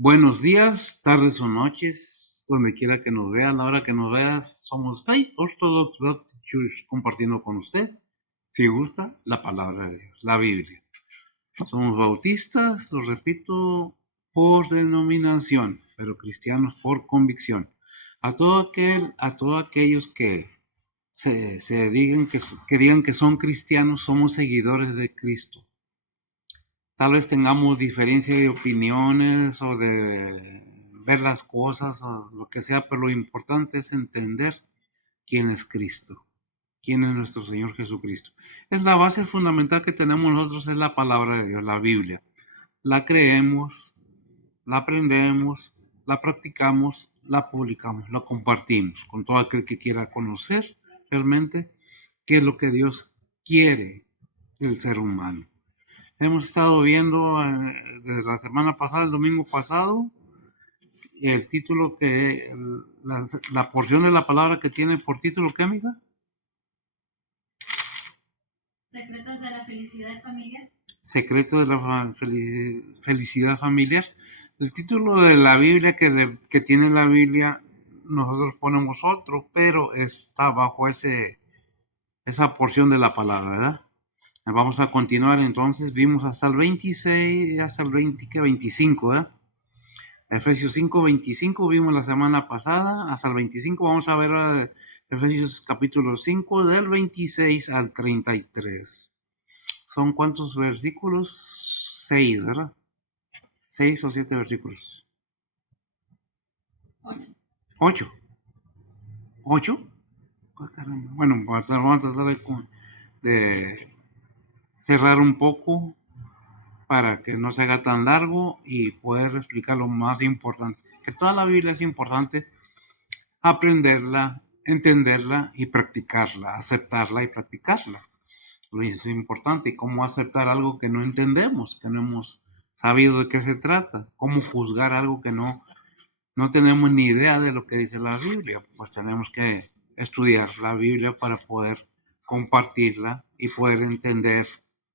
Buenos días, tardes o noches, donde quiera que nos vean, a la hora que nos veas, somos Faith Orthodox Baptist Church compartiendo con usted, si gusta, la palabra de Dios, la Biblia. Somos bautistas, lo repito, por denominación, pero cristianos por convicción. A todos aquellos que se digan que son cristianos, somos seguidores de Cristo. Tal vez tengamos diferencia de opiniones o de ver las cosas o lo que sea, pero lo importante es entender quién es Cristo, quién es nuestro Señor Jesucristo. Es la base fundamental que tenemos nosotros, es la palabra de Dios, la Biblia. La creemos, la aprendemos, la practicamos, la publicamos, la compartimos con todo aquel que quiera conocer realmente qué es lo que Dios quiere del ser humano. Hemos estado viendo desde la semana pasada, el domingo pasado, el título la porción de la palabra que tiene por título, ¿qué, amiga? Secretos de la felicidad familiar. Secreto de la felicidad familiar. El título de la Biblia que tiene la Biblia, nosotros ponemos otro, pero está bajo esa porción de la palabra, ¿verdad? Vamos a continuar entonces, vimos hasta el 26, hasta el 25, ¿verdad? Efesios 5:25 vimos la semana pasada, hasta el 25 vamos a ver Efesios capítulo 5 del 26 al 33. ¿Son cuántos versículos? 6, ¿verdad? 6 o 7 versículos. 8. 8. Caramba. Bueno, vamos a tratar de cerrar un poco para que no se haga tan largo y poder explicar lo más importante. Que toda la Biblia es importante aprenderla, entenderla y practicarla, aceptarla y practicarla. Eso es importante. ¿Cómo aceptar algo que no entendemos, que no hemos sabido de qué se trata? ¿Cómo juzgar algo que no tenemos ni idea de lo que dice la Biblia? Pues tenemos que estudiar la Biblia para poder compartirla y poder entender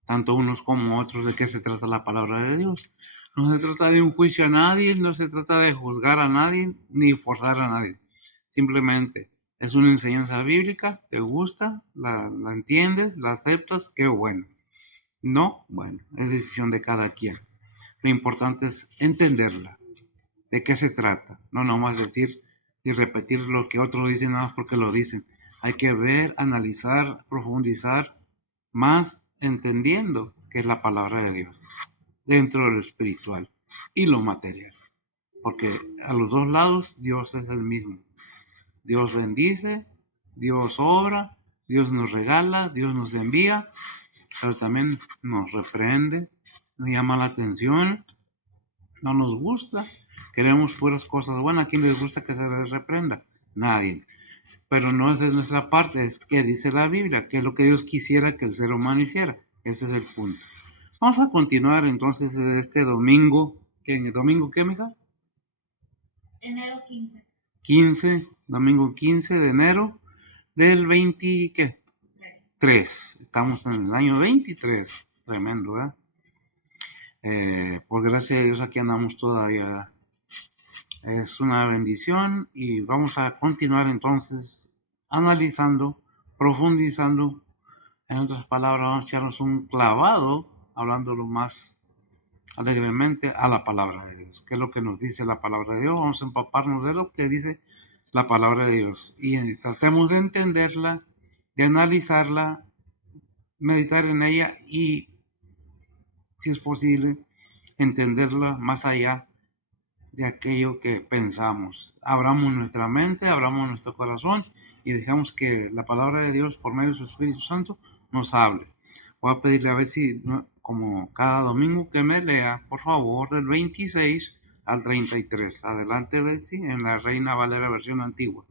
tanto unos como otros de qué se trata la palabra de Dios. No se trata de un juicio a nadie, no se trata de juzgar a nadie, ni forzar a nadie. Simplemente es una enseñanza bíblica, te gusta, la entiendes, la aceptas, qué bueno. No, bueno, es decisión de cada quien. Lo importante es entenderla, de qué se trata, no nomás decir y repetir lo que otros dicen nada más porque lo dicen. Hay que ver, analizar, profundizar más entendiendo que es la palabra de Dios dentro de lo espiritual y lo material, porque a los dos lados Dios es el mismo. Dios bendice, Dios obra, Dios nos regala, Dios nos envía, pero también nos reprende, nos llama la atención, no nos gusta, queremos puras cosas buenas. ¿A quién les gusta que se les reprenda? Nadie. Pero no esa es nuestra parte, es que dice la Biblia, que es lo que Dios quisiera que el ser humano hiciera. Ese es el punto. Vamos a continuar entonces este domingo. ¿Domingo qué, mija? Enero 15. 15, domingo 15 de enero del 20, ¿qué? 3. Estamos en el año 23. Tremendo, ¿verdad? Por gracia de Dios aquí andamos todavía, ¿verdad? Es una bendición y vamos a continuar entonces analizando, profundizando. En otras palabras, vamos a echarnos un clavado, hablándolo más alegremente, a la palabra de Dios. ¿Qué es lo que nos dice la palabra de Dios? Vamos a empaparnos de lo que dice la palabra de Dios y tratemos de entenderla, de analizarla, meditar en ella y, si es posible, entenderla más allá de aquello que pensamos. Abramos nuestra mente, abramos nuestro corazón y dejamos que la palabra de Dios, por medio de su Espíritu Santo, nos hable. Voy a pedirle a ver si, como cada domingo, que me lea, por favor, del 26 al 33. Adelante, Betsy, en la Reina Valera versión antigua.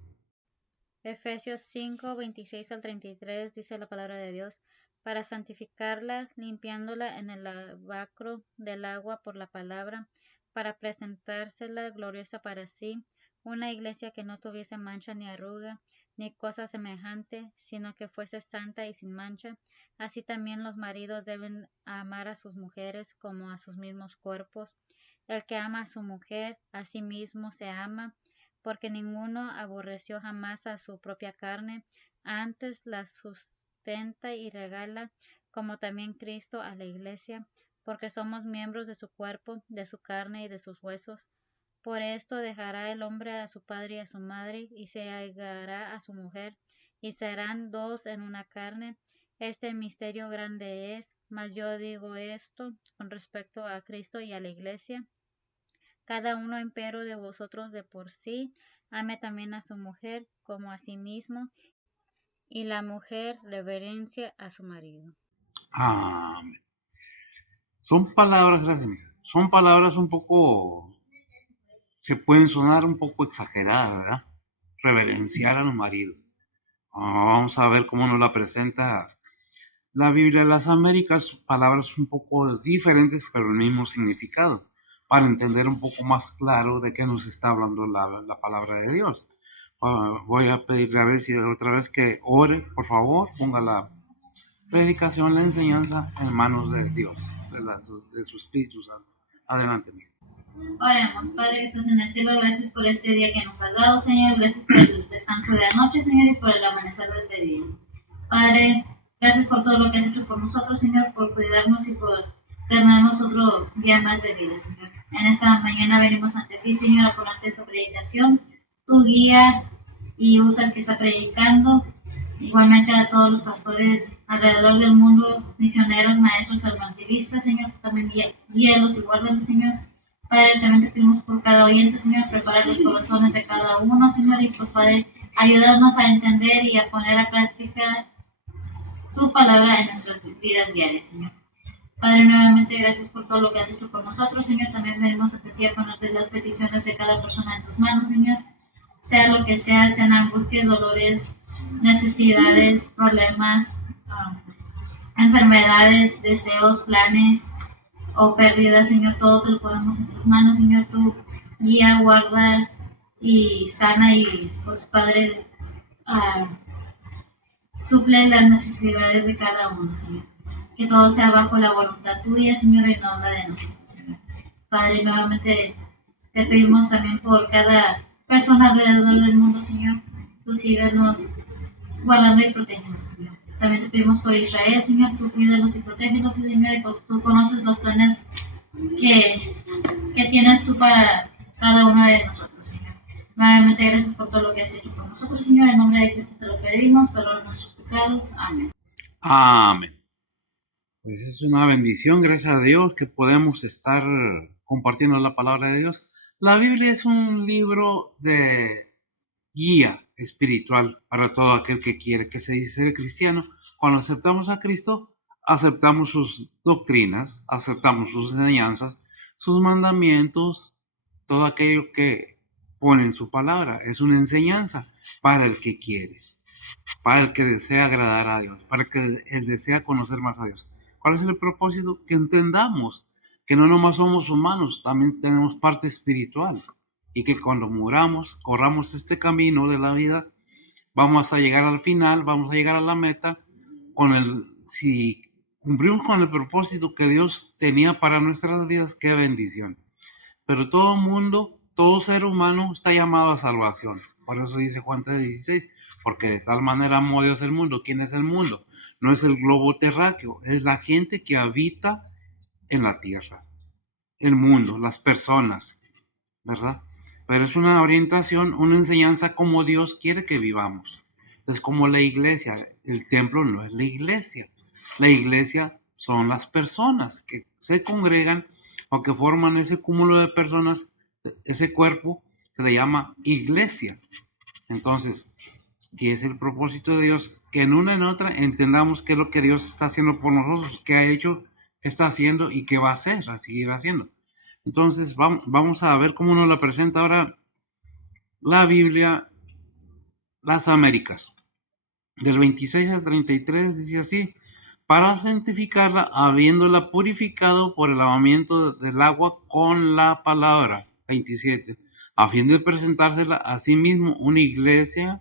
Efesios 5, 26 al 33 dice la palabra de Dios, para santificarla, limpiándola en el lavacro del agua por la palabra, para presentársela gloriosa para sí, una iglesia que no tuviese mancha ni arruga, ni cosa semejante, sino que fuese santa y sin mancha. Así también los maridos deben amar a sus mujeres como a sus mismos cuerpos. El que ama a su mujer, a sí mismo se ama, porque ninguno aborreció jamás a su propia carne, antes la sustenta y regala, como también Cristo a la iglesia, porque somos miembros de su cuerpo, de su carne y de sus huesos. Por esto dejará el hombre a su padre y a su madre, y se allegará a su mujer, y serán dos en una carne. Este misterio grande es, mas yo digo esto con respecto a Cristo y a la iglesia. Cada uno empero de vosotros de por sí, ame también a su mujer como a sí mismo, y la mujer reverencia a su marido. Amén. Son palabras, gracias, son palabras un poco, se pueden sonar un poco exageradas, ¿verdad? Reverenciar al marido. Vamos a ver cómo nos la presenta la Biblia de las Américas, palabras un poco diferentes, pero el mismo significado, para entender un poco más claro de qué nos está hablando la palabra de Dios. Voy a pedirle a ver si otra vez que ore, por favor, ponga la predicación, la enseñanza en manos de Dios, de su Espíritu Santo. Adelante, mi. Oremos, Padre que estás en el cielo, gracias por este día que nos has dado, Señor, gracias por el descanso de anoche, Señor, y por el amanecer de este día. Padre, gracias por todo lo que has hecho por nosotros, Señor, por cuidarnos y por darnos otro día más de vida, Señor. En esta mañana venimos ante ti, Señor, a ponerte esta predicación, tu guía y usa el que está predicando, igualmente a todos los pastores alrededor del mundo, misioneros, maestros, evangelistas, Señor, también guíalos y guárdalos, Señor. Padre, también te pedimos por cada oyente, Señor, preparar los corazones de cada uno, Señor, y pues, Padre, ayudarnos a entender y a poner a práctica tu palabra en nuestras vidas diarias, Señor. Padre, nuevamente gracias por todo lo que has hecho por nosotros, Señor. También venimos a ti a ponerte las peticiones de cada persona en tus manos, Señor. Sea lo que sea, sean angustias, dolores, necesidades, problemas, enfermedades, deseos, planes o pérdidas, Señor, todo te lo ponemos en tus manos, Señor. Tú guía, guarda y sana y, pues, Padre, suple las necesidades de cada uno, Señor. Que todo sea bajo la voluntad tuya, Señor, y no la de nosotros, Señor. Padre, nuevamente te pedimos también por cada persona alrededor del mundo, Señor. Tú síganos guardando y protégenos, Señor. También te pedimos por Israel, Señor. Tú cuídalos y protégelos, Señor. Y pues tú conoces los planes que tienes tú para cada uno de nosotros, Señor. Nuevamente gracias por todo lo que has hecho por nosotros, Señor. En nombre de Cristo te lo pedimos, perdona nuestros pecados. Amén. Amén. Pues es una bendición, gracias a Dios, que podemos estar compartiendo la palabra de Dios. La Biblia es un libro de guía espiritual para todo aquel que quiere que se dice ser cristiano. Cuando aceptamos a Cristo, aceptamos sus doctrinas, aceptamos sus enseñanzas, sus mandamientos, todo aquello que pone en su palabra. Es una enseñanza para el que quiere, para el que desea agradar a Dios, para el que desea conocer más a Dios. ¿Cuál es el propósito? Que entendamos que no nomás somos humanos, también tenemos parte espiritual y que cuando muramos, corramos este camino de la vida, vamos a llegar al final, vamos a llegar a la meta si cumplimos con el propósito que Dios tenía para nuestras vidas, qué bendición. Pero todo mundo, todo ser humano está llamado a salvación. Por eso dice Juan 3:16, porque de tal manera amó Dios el mundo. ¿Quién es el mundo? No es el globo terráqueo, es la gente que habita en la tierra, el mundo, las personas, ¿verdad? Pero es una orientación, una enseñanza como Dios quiere que vivamos. Es como la iglesia, el templo no es la iglesia. La iglesia son las personas que se congregan o que forman ese cúmulo de personas, ese cuerpo se le llama iglesia. Entonces, ¿qué es el propósito de Dios? Que en una y en otra entendamos qué es lo que Dios está haciendo por nosotros, qué ha hecho, qué está haciendo y qué va a hacer, a seguir haciendo. Entonces, vamos a ver cómo nos la presenta ahora la Biblia, las Américas. Del 26 al 33 dice así: para santificarla, habiéndola purificado por el lavamiento del agua con la palabra. 27. A fin de presentársela a sí mismo una iglesia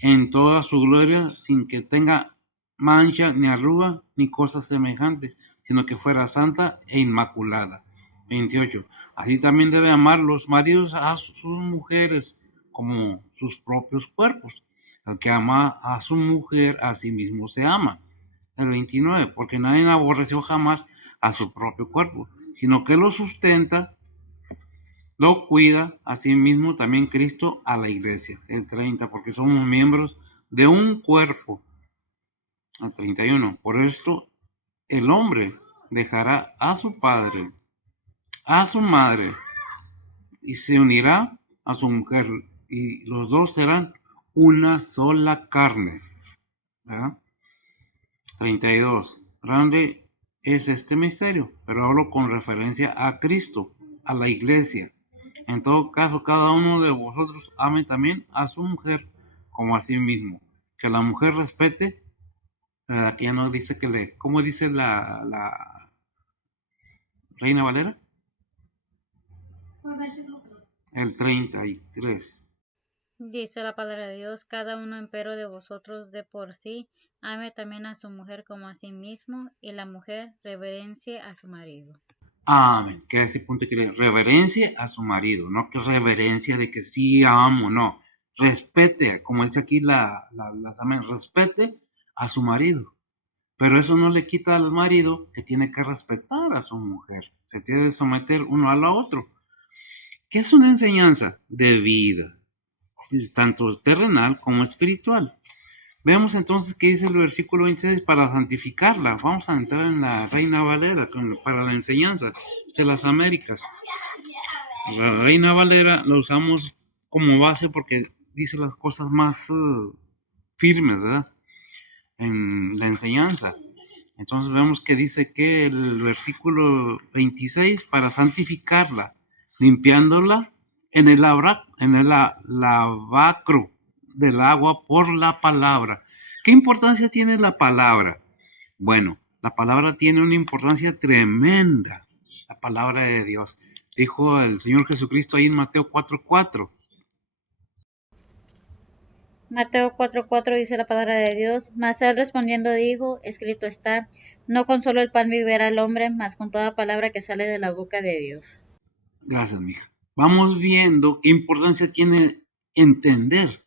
en toda su gloria, sin que tenga mancha, ni arruga, ni cosa semejante, sino que fuera santa e inmaculada. 28. Así también debe amar los maridos a sus mujeres como sus propios cuerpos. El que ama a su mujer a sí mismo se ama. El 29. Porque nadie aborreció jamás a su propio cuerpo, sino que lo sustenta, lo cuida a sí mismo también Cristo a la iglesia. El 30. Porque somos miembros de un cuerpo. El 31. Por esto el hombre dejará a su padre, a su madre, y se unirá a su mujer, y los dos serán una sola carne. ¿Verdad? 32. Grande es este misterio, pero hablo con referencia a Cristo, a la iglesia. En todo caso, cada uno de vosotros ame también a su mujer como a sí mismo. Que la mujer respete, aquí ya no dice que le, ¿cómo dice la Reina Valera? El 33. Dice la palabra de Dios, cada uno empero de vosotros de por sí, ame también a su mujer como a sí mismo, y la mujer reverencie a su marido. Amén. Que a ese punto quiere reverencia a su marido, no que reverencia de que sí amo, no. Respete, como dice aquí respete a su marido. Pero eso no le quita al marido que tiene que respetar a su mujer. Se tiene que someter uno a la otro. Que es una enseñanza de vida, tanto terrenal como espiritual. Veamos entonces qué dice el versículo 26 para santificarla. Vamos a entrar en la Reina Valera para la enseñanza de las Américas. La Reina Valera la usamos como base porque dice las cosas más firmes, ¿verdad? En la enseñanza. Entonces vemos que dice que el versículo 26 para santificarla, limpiándola en el lavacro del agua por la palabra. ¿Qué importancia tiene la palabra? Bueno, la palabra tiene una importancia tremenda, la palabra de Dios. Dijo el Señor Jesucristo ahí en Mateo 4:4. Mateo 4:4 dice la palabra de Dios, mas él respondiendo dijo, escrito está, no con solo el pan vivirá el hombre, mas con toda palabra que sale de la boca de Dios. Gracias, mija. Vamos viendo qué importancia tiene entender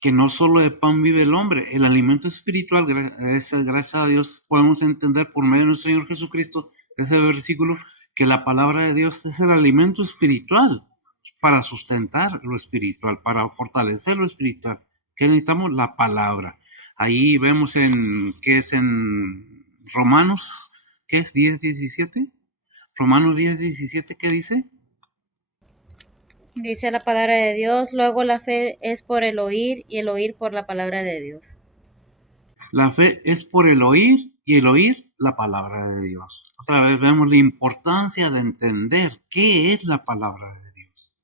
que no solo de pan vive el hombre, el alimento espiritual, gracias a Dios, podemos entender por medio de nuestro Señor Jesucristo, ese versículo, que la palabra de Dios es el alimento espiritual para sustentar lo espiritual, para fortalecer lo espiritual. ¿Qué necesitamos? La palabra. Ahí vemos que es en Romanos, ¿qué es? 10:17. Romanos 10:17, ¿qué dice? Dice la palabra de Dios, luego la fe es por el oír y el oír por la palabra de Dios. La fe es por el oír y el oír la palabra de Dios. Otra vez vemos la importancia de entender qué es la palabra de Dios.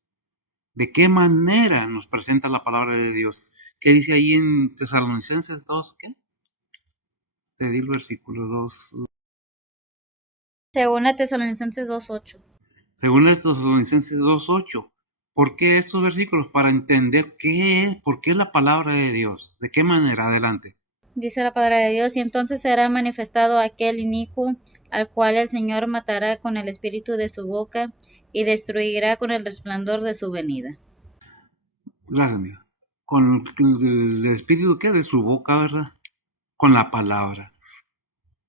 De qué manera nos presenta la palabra de Dios. ¿Qué dice ahí en Tesalonicenses 2? ¿Qué? Te di el versículo 2. Según la Tesalonicenses 2:8. Según Tesalonicenses 2:8. ¿Por qué estos versículos? Para entender qué es, por qué la palabra de Dios. ¿De qué manera? Adelante. Dice la palabra de Dios, y entonces será manifestado aquel inicuo, al cual el Señor matará con el espíritu de su boca y destruirá con el resplandor de su venida. Gracias, amigo. Con el espíritu que de su boca, ¿verdad? Con la palabra.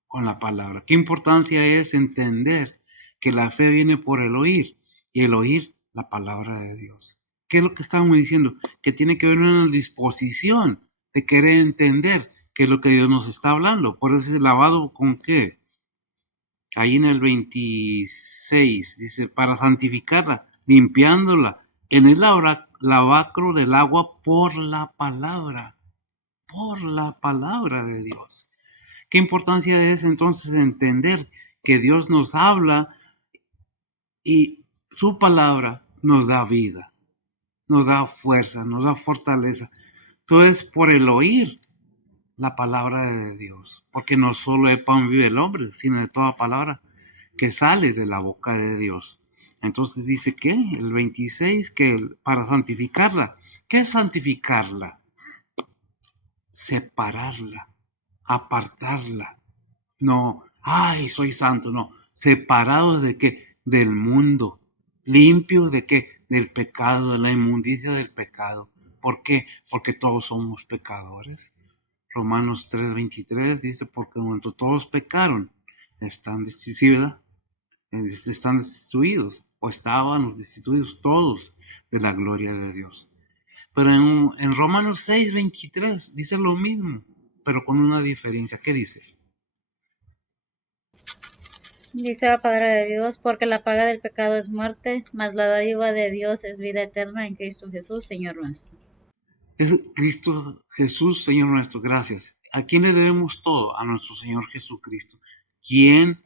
Con la palabra. ¿Qué importancia es entender que la fe viene por el oír y el oír la palabra de Dios? ¿Qué es lo que estábamos diciendo? Que tiene que haber una disposición de querer entender qué es lo que Dios nos está hablando. Por eso es lavado con qué. Ahí en el 26 dice, para santificarla, limpiándola en el lavacro del agua por la palabra de Dios. ¿Qué importancia es entonces entender que Dios nos habla y su palabra nos da vida, nos da fuerza, nos da fortaleza? Entonces, por el oír la palabra de Dios, porque no solo de pan vive el hombre, sino de toda palabra que sale de la boca de Dios. Entonces dice que el 26, que para santificarla, ¿qué es santificarla? Separarla, apartarla. No, ay, soy santo, no. ¿Separados de qué? del mundo. ¿Limpios de qué? Del pecado, de la inmundicia del pecado. ¿Por qué? Porque todos somos pecadores. Romanos 3:23 dice, porque cuando todos pecaron, están destituidos, están destituidos, o estaban destituidos todos de la gloria de Dios. Pero en Romanos 6:23 dice lo mismo, pero con una diferencia. ¿Qué dice? Dice la palabra de Dios, porque la paga del pecado es muerte, mas la dádiva de Dios es vida eterna en Cristo Jesús, Señor nuestro. Es Cristo Jesús, Señor nuestro, gracias. ¿A quién le debemos todo? A nuestro Señor Jesucristo, quien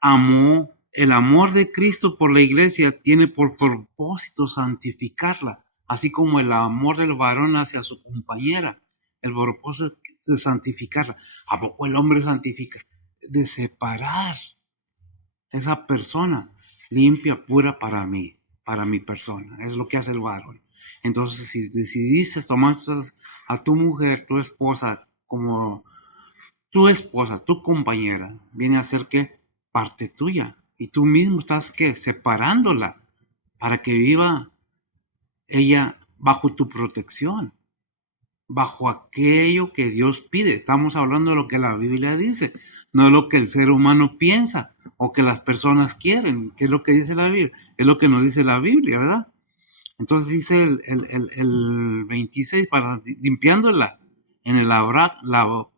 amó. El amor de Cristo por la iglesia tiene por propósito santificarla, así como el amor del varón hacia su compañera. El propósito es de santificarla. ¿A poco el hombre santifica? De separar esa persona limpia, pura para mí, para mi persona. Es lo que hace el varón. Entonces, si decidiste tomar a tu mujer, tu esposa, como tu esposa, tu compañera, viene a ser que parte tuya. Y tú mismo estás que separándola para que viva ella bajo tu protección, bajo aquello que Dios pide. Estamos hablando de lo que la Biblia dice, no lo que el ser humano piensa o que las personas quieren, que es lo que dice la Biblia, es lo que nos dice la Biblia, ¿verdad? Entonces dice el 26, para limpiándola en el lavacro,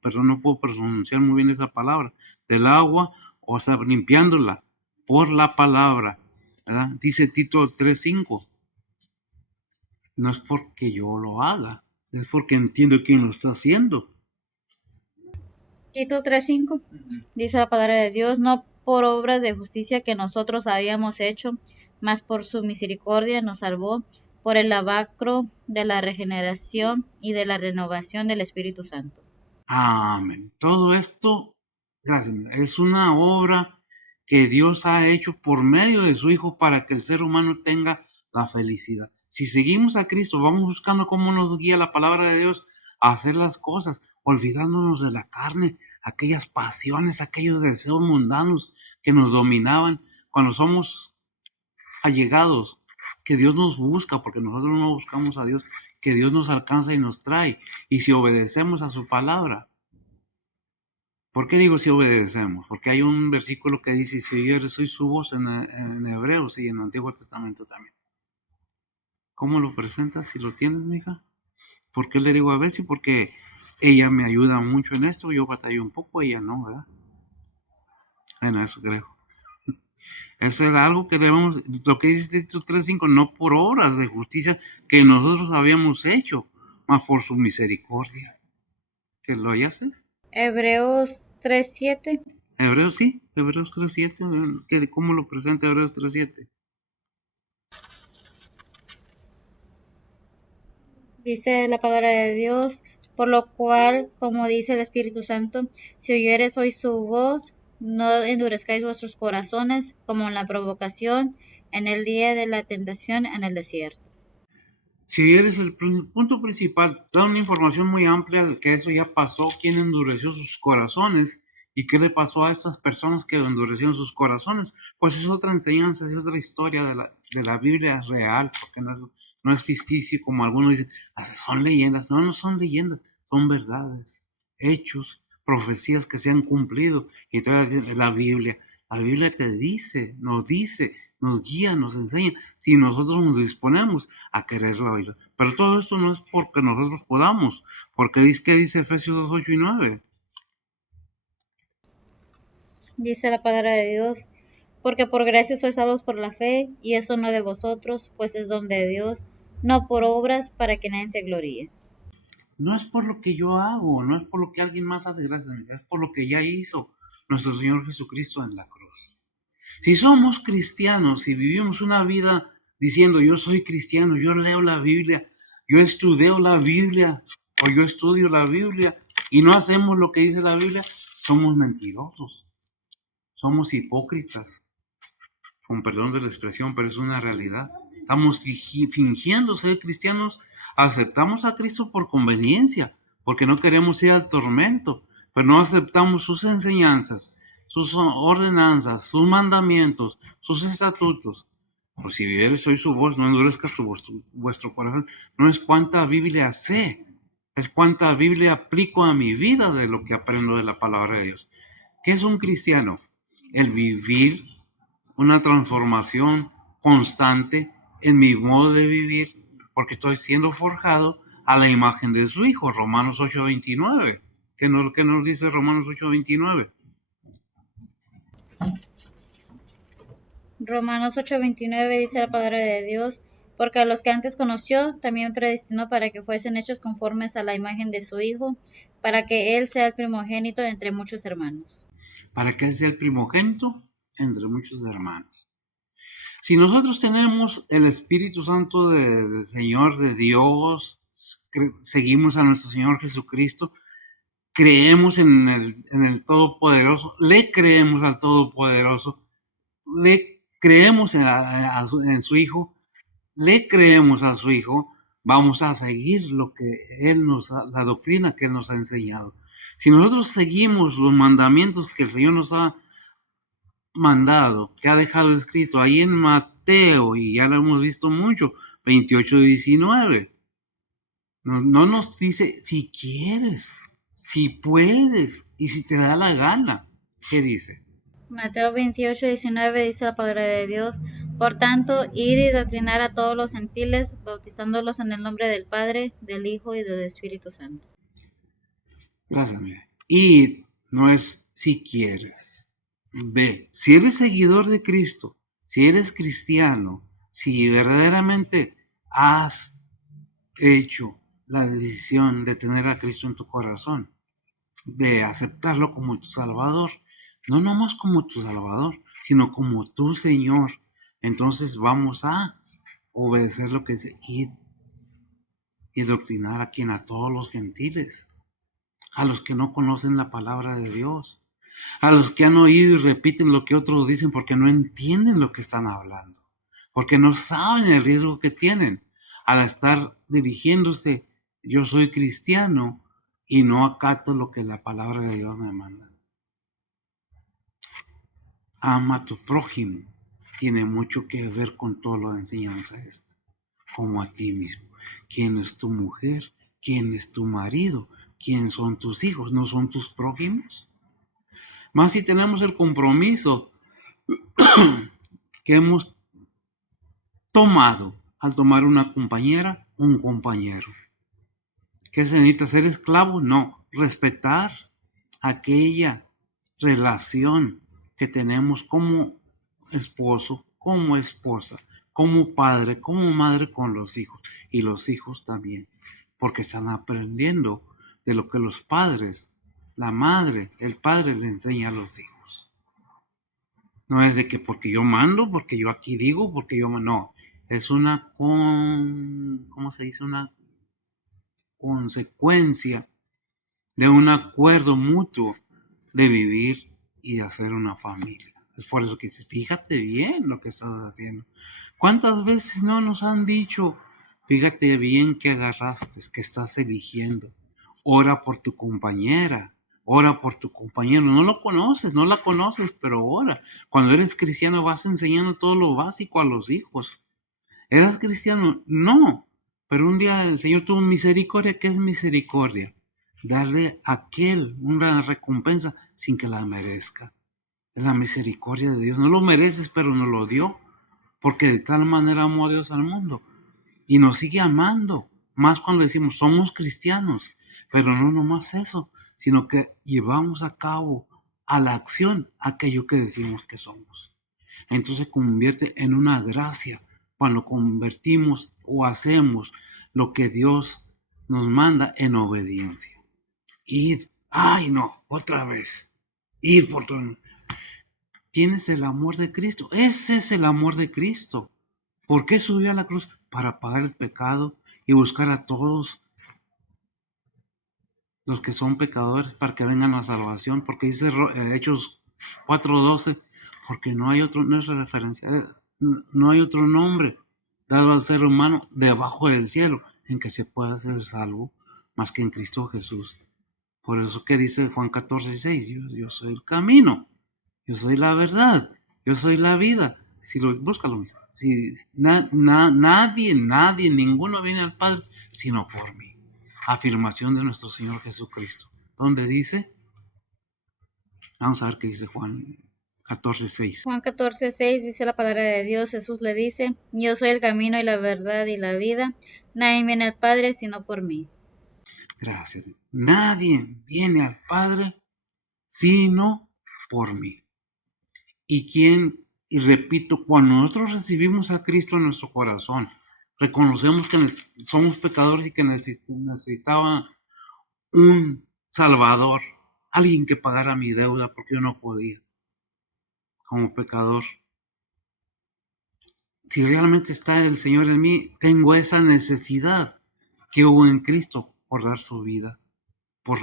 pero no puedo pronunciar muy bien esa palabra, del agua, o sea, limpiándola por la palabra, ¿verdad? Dice Tito 3:5, no es porque yo lo haga, es porque entiendo quién lo está haciendo. Tito 3:5 dice la palabra de Dios, no por obras de justicia que nosotros habíamos hecho, mas por su misericordia nos salvó por el lavacro de la regeneración y de la renovación del Espíritu Santo. Amén. Todo esto, gracias, es una obra que Dios ha hecho por medio de su Hijo para que el ser humano tenga la felicidad. Si seguimos a Cristo, vamos buscando cómo nos guía la palabra de Dios a hacer las cosas, olvidándonos de la carne, aquellas pasiones, aquellos deseos mundanos que nos dominaban cuando somos allegados, que Dios nos busca, porque nosotros no buscamos a Dios, que Dios nos alcanza y nos trae. Y si obedecemos a su palabra, ¿por qué digo si obedecemos? Porque hay un versículo que dice, si yo soy su voz en Hebreos y en el Antiguo Testamento también. ¿Cómo lo presentas si lo tienes, mija? ¿Por qué le digo a veces? Porque ella me ayuda mucho en esto, yo batallo un poco, ella no, ¿verdad? Bueno, eso creo. Eso es algo que debemos, lo que dice Tito 3:5, no por obras de justicia que nosotros habíamos hecho, mas por su misericordia. ¿Que lo haces? Hebreos 3:7 Hebreos sí, Hebreos 3:7, ¿cómo lo presenta Hebreos 3:7? dice la palabra de Dios, por lo cual, como dice el Espíritu Santo, si oyeres hoy su voz, no endurezcáis vuestros corazones como en la provocación en el día de la tentación en el desierto. Si eres el punto principal, da una información muy amplia de que eso ya pasó, quién endureció sus corazones y qué le pasó a estas personas que endurecieron sus corazones. Pues es otra enseñanza, es otra historia de la Biblia real, porque no es ficticio como algunos dicen, son leyendas. No, no son leyendas, son verdades, hechos, profecías que se han cumplido. Y toda la Biblia te dice, nos guía, nos enseña, si nosotros nos disponemos a querer la vida. Pero todo esto no es porque nosotros podamos, porque dice Efesios 2:8-9. Dice la palabra de Dios, porque por gracia sois salvos por la fe, y eso no de vosotros, pues es don de Dios, no por obras para que nadie se gloríe. No es por lo que yo hago, no es por lo que alguien más hace, gracias a mí, es por lo que ya hizo nuestro Señor Jesucristo en la cruz. Si somos cristianos y vivimos una vida diciendo yo soy cristiano, yo leo la Biblia, yo estudio la Biblia o yo estudio la Biblia y no hacemos lo que dice la Biblia, somos mentirosos, somos hipócritas, con perdón de la expresión, pero es una realidad. Estamos fingiendo ser cristianos, aceptamos a Cristo por conveniencia, porque no queremos ir al tormento, pero no aceptamos sus enseñanzas, sus ordenanzas, sus mandamientos, sus estatutos. Pues si vieres hoy su voz, no endurezcas vuestro corazón. No es cuánta Biblia sé, es cuánta Biblia aplico a mi vida de lo que aprendo de la palabra de Dios. ¿Qué es un cristiano? El vivir una transformación constante en mi modo de vivir, porque estoy siendo forjado a la imagen de su Hijo, Romanos 8:29. ¿Qué nos dice Romanos 8:29? Romanos 8:29 dice la palabra de Dios, porque a los que antes conoció, también predestinó para que fuesen hechos conformes a la imagen de su Hijo, para que Él sea el primogénito entre muchos hermanos. Para que Él sea el primogénito entre muchos hermanos. Si nosotros tenemos el Espíritu Santo del Señor, de Dios, seguimos a nuestro Señor Jesucristo, creemos en el Todopoderoso, le creemos al Todopoderoso, le creemos en su Hijo, le creemos a su Hijo, vamos a seguir lo que la doctrina que Él nos ha enseñado. Si nosotros seguimos los mandamientos que el Señor nos ha mandado, que ha dejado escrito ahí en Mateo, y ya lo hemos visto mucho, 28:19, no nos dice si quieres, si puedes y si te da la gana. ¿Qué dice? Mateo 28:19 dice la palabra de Dios, por tanto, id y doctrinar a todos los gentiles, bautizándolos en el nombre del Padre, del Hijo y del Espíritu Santo. Gracias, mire. Y no es si quieres. Ve, si eres seguidor de Cristo, si eres cristiano, si verdaderamente has hecho la decisión de tener a Cristo en tu corazón, de aceptarlo como tu Salvador, no nomás como tu Salvador, sino como tu Señor, entonces vamos a obedecer lo que dice y doctrinar a todos los gentiles, a los que no conocen la palabra de Dios, a los que han oído y repiten lo que otros dicen porque no entienden lo que están hablando, porque no saben el riesgo que tienen al estar dirigiéndose, yo soy cristiano y no acato lo que la palabra de Dios me manda. Ama a tu prójimo tiene mucho que ver con todo lo de enseñanza esta, como a ti mismo. ¿Quién es tu mujer? ¿Quién es tu marido? ¿Quién son tus hijos? ¿No son tus prójimos? Más si tenemos el compromiso que hemos tomado al tomar una compañera, un compañero. ¿Qué se necesita? ¿Ser esclavo? No, respetar aquella relación que tenemos como esposo, como esposa, como padre, como madre con los hijos y los hijos también, porque están aprendiendo de lo que los padres, la madre, el padre le enseña a los hijos. No es de que porque yo mando, porque yo aquí digo, porque yo no, es ¿cómo se dice? Una consecuencia de un acuerdo mutuo de vivir y de hacer una familia. Es por eso que dices, fíjate bien lo que estás haciendo. ¿Cuántas veces no nos han dicho, fíjate bien que agarraste, que estás eligiendo? Ora por tu compañera, ora por tu compañero. No lo conoces, no la conoces, pero ora. Cuando eres cristiano vas enseñando todo lo básico a los hijos. ¿Eras cristiano? No. Pero un día el Señor tuvo misericordia. ¿Qué es misericordia? Darle a aquel una recompensa sin que la merezca. Es la misericordia de Dios. No lo mereces, pero nos lo dio. Porque de tal manera amó a Dios al mundo. Y nos sigue amando. Más cuando decimos somos cristianos. Pero no nomás eso, sino que llevamos a cabo a la acción aquello que decimos que somos. Entonces se convierte en una gracia cuando convertimos o hacemos lo que Dios nos manda en obediencia. Id, ay no, otra vez, id por todo. Tienes el amor de Cristo, ese es el amor de Cristo. ¿Por qué subió a la cruz? Para pagar el pecado y buscar a todos los que son pecadores para que vengan a salvación, porque dice Hechos 4:12, porque no hay otro, no es referencia, no hay otro nombre dado al ser humano debajo del cielo en que se pueda ser salvo más que en Cristo Jesús. Por eso que dice Juan 14:6, yo soy el camino, Yo soy la verdad, yo soy la vida. Si lo búscalo, si nadie, ninguno viene al Padre sino por mí. Afirmación de nuestro Señor Jesucristo. ¿Dónde dice? Vamos a ver qué dice Juan 14:6. Juan 14:6 dice la palabra de Dios. Jesús le dice, yo soy el camino y la verdad y la vida. Nadie viene al Padre sino por mí. Gracias. Nadie viene al Padre sino por mí. Y repito, cuando nosotros recibimos a Cristo en nuestro corazón, reconocemos que somos pecadores y que necesitaba un Salvador, alguien que pagara mi deuda porque yo no podía, como pecador. Si realmente está el Señor en mí, tengo esa necesidad que hubo en Cristo por dar su vida por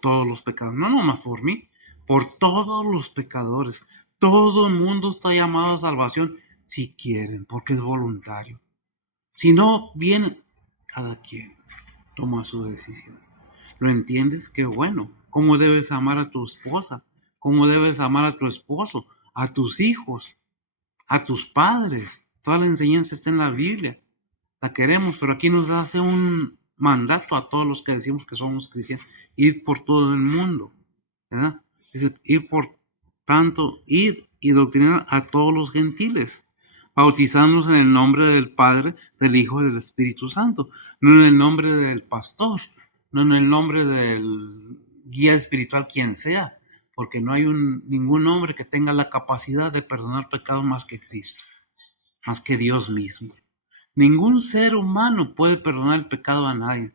todos los pecados, no nomás por mí, por todos los pecadores. Todo el mundo está llamado a salvación si quieren, porque es voluntario. Si no, bien, cada quien toma su decisión. ¿Lo entiendes? Qué bueno. ¿Cómo debes amar a tu esposa? ¿Cómo debes amar a tu esposo? A tus hijos, a tus padres. Toda la enseñanza está en la Biblia. La queremos, pero aquí nos hace un mandato a todos los que decimos que somos cristianos. Ir por todo el mundo, ¿verdad? Dice, ir por tanto, ir y doctrinar a todos los gentiles, bautizándonos en el nombre del Padre, del Hijo y del Espíritu Santo, no en el nombre del pastor, no en el nombre del guía espiritual, quien sea, porque no hay ningún hombre que tenga la capacidad de perdonar pecados más que Cristo, más que Dios mismo. Ningún ser humano puede perdonar el pecado a nadie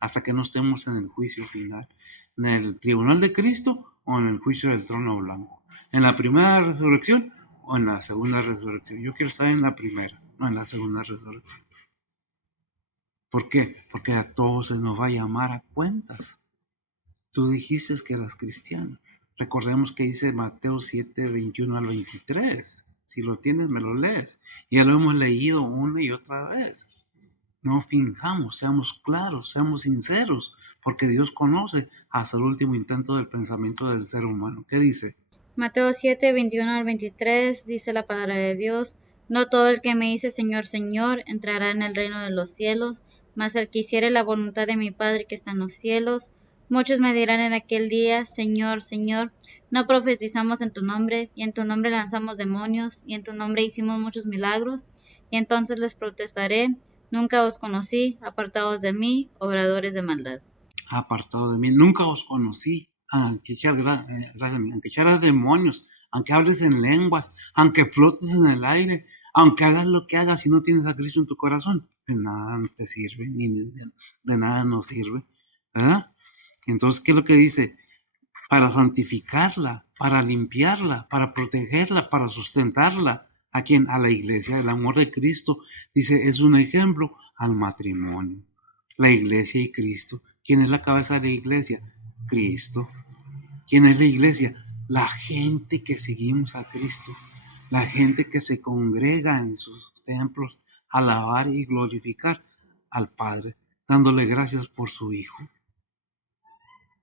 hasta que no estemos en el juicio final, en el tribunal de Cristo o en el juicio del trono blanco, en la primera resurrección o en la segunda resurrección. Yo quiero estar en la primera, no en la segunda resurrección. ¿Por qué? Porque a todos se nos va a llamar a cuentas. Tú dijiste que eras cristiano. Recordemos que dice Mateo 7:21 al 23. Si lo tienes, me lo lees. Ya lo hemos leído una y otra vez. No finjamos, seamos claros, seamos sinceros, porque Dios conoce hasta el último intento del pensamiento del ser humano. ¿Qué dice? Mateo 7:21 al 23 dice la palabra de Dios. No todo el que me dice Señor, Señor, entrará en el reino de los cielos, mas el que hiciere la voluntad de mi Padre que está en los cielos. Muchos me dirán en aquel día, Señor, Señor, no profetizamos en tu nombre, y en tu nombre lanzamos demonios, y en tu nombre hicimos muchos milagros. Y entonces les protestaré, nunca os conocí, apartados de mí, obradores de maldad. Apartado de mí, nunca os conocí, aunque echaras demonios, aunque hables en lenguas, aunque flotes en el aire, aunque hagas lo que hagas, si no tienes a Cristo en tu corazón, de nada te sirve, ni de nada nos sirve, ¿verdad? Entonces, ¿qué es lo que dice? Para santificarla, para limpiarla, para protegerla, para sustentarla. ¿A quién? A la iglesia. El amor de Cristo, dice, es un ejemplo al matrimonio. La iglesia y Cristo. ¿Quién es la cabeza de la iglesia? Cristo. ¿Quién es la iglesia? La gente que seguimos a Cristo. La gente que se congrega en sus templos a alabar y glorificar al Padre, dándole gracias por su Hijo.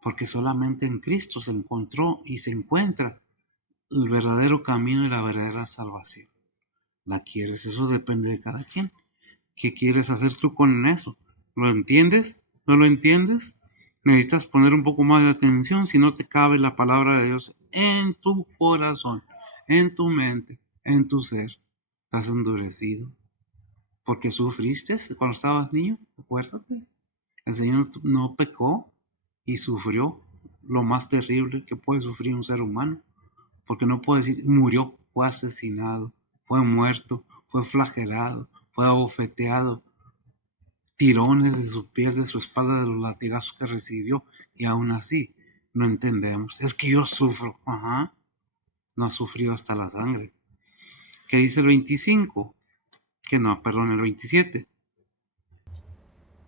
Porque solamente en Cristo se encontró y se encuentra el verdadero camino y la verdadera salvación. ¿La quieres? Eso depende de cada quien. ¿Qué quieres hacer tú con eso? ¿Lo entiendes? ¿No lo entiendes? Necesitas poner un poco más de atención si no te cabe la palabra de Dios en tu corazón, en tu mente, en tu ser. Estás endurecido porque sufriste cuando estabas niño, acuérdate. El Señor no pecó y sufrió lo más terrible que puede sufrir un ser humano, porque no puede decir murió, fue asesinado, fue muerto, fue flagelado, fue abofeteado, tirones de sus pies, de su espada, de los latigazos que recibió, y aún así no entendemos. Es que yo sufro, ajá, no ha sufrido hasta la sangre. ¿Qué dice el 25? Que no, perdón, el 27.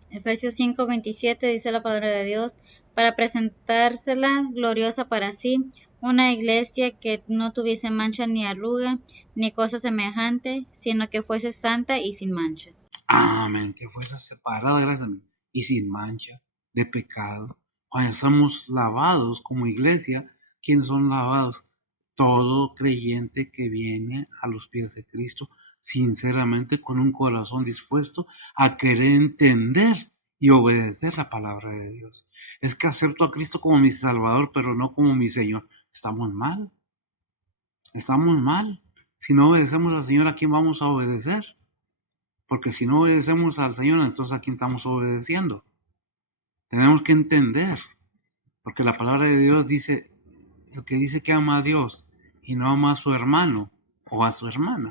Efesios 5:27 dice la palabra de Dios, para presentársela gloriosa para sí, una iglesia que no tuviese mancha ni arruga, ni cosa semejante, sino que fuese santa y sin mancha. Amén, que fuese separada, gracias a mí, y sin mancha de pecado. Cuando somos lavados como iglesia, ¿quiénes son lavados? todo creyente que viene a los pies de Cristo, sinceramente con un corazón dispuesto a querer entender y obedecer la palabra de Dios. Es que acepto a Cristo como mi Salvador, pero no como mi Señor. Estamos mal, estamos mal. Si no obedecemos al Señor, ¿a quién vamos a obedecer? Porque si no obedecemos al Señor, entonces ¿a quién estamos obedeciendo? Tenemos que entender, porque la palabra de Dios dice, el que dice que ama a Dios y no ama a su hermano o a su hermana,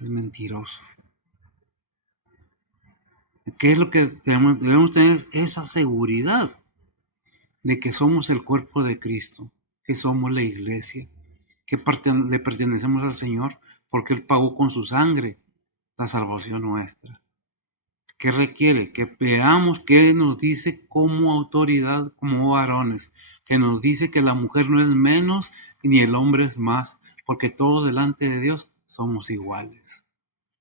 es mentiroso. ¿Qué es lo que debemos tener? Esa seguridad de que somos el cuerpo de Cristo, que somos la iglesia, que le pertenecemos al Señor porque Él pagó con su sangre la salvación nuestra. ¿Qué requiere? Que veamos qué nos dice como autoridad, como varones, que nos dice que la mujer no es menos ni el hombre es más, porque todos delante de Dios somos iguales.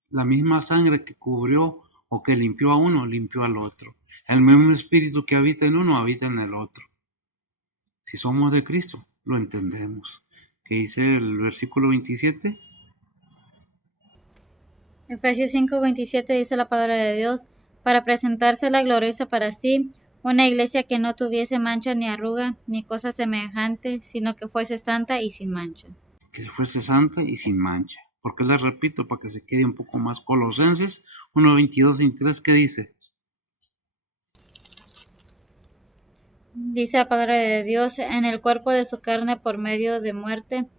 La misma sangre que cubrió o que limpió a uno, limpió al otro. El mismo espíritu que habita en uno, habita en el otro. Si somos de Cristo, lo entendemos. ¿Qué dice el versículo 27? Efesios 5:27 dice la palabra de Dios, para presentársela gloriosa para sí, una iglesia que no tuviese mancha ni arruga ni cosa semejante, sino que fuese santa y sin mancha. Que fuese santa y sin mancha. Porque les repito, para que se quede un poco más. Colosenses 1:22-23, ¿qué dice? Dice la palabra de Dios, en el cuerpo de su carne por medio de muerte,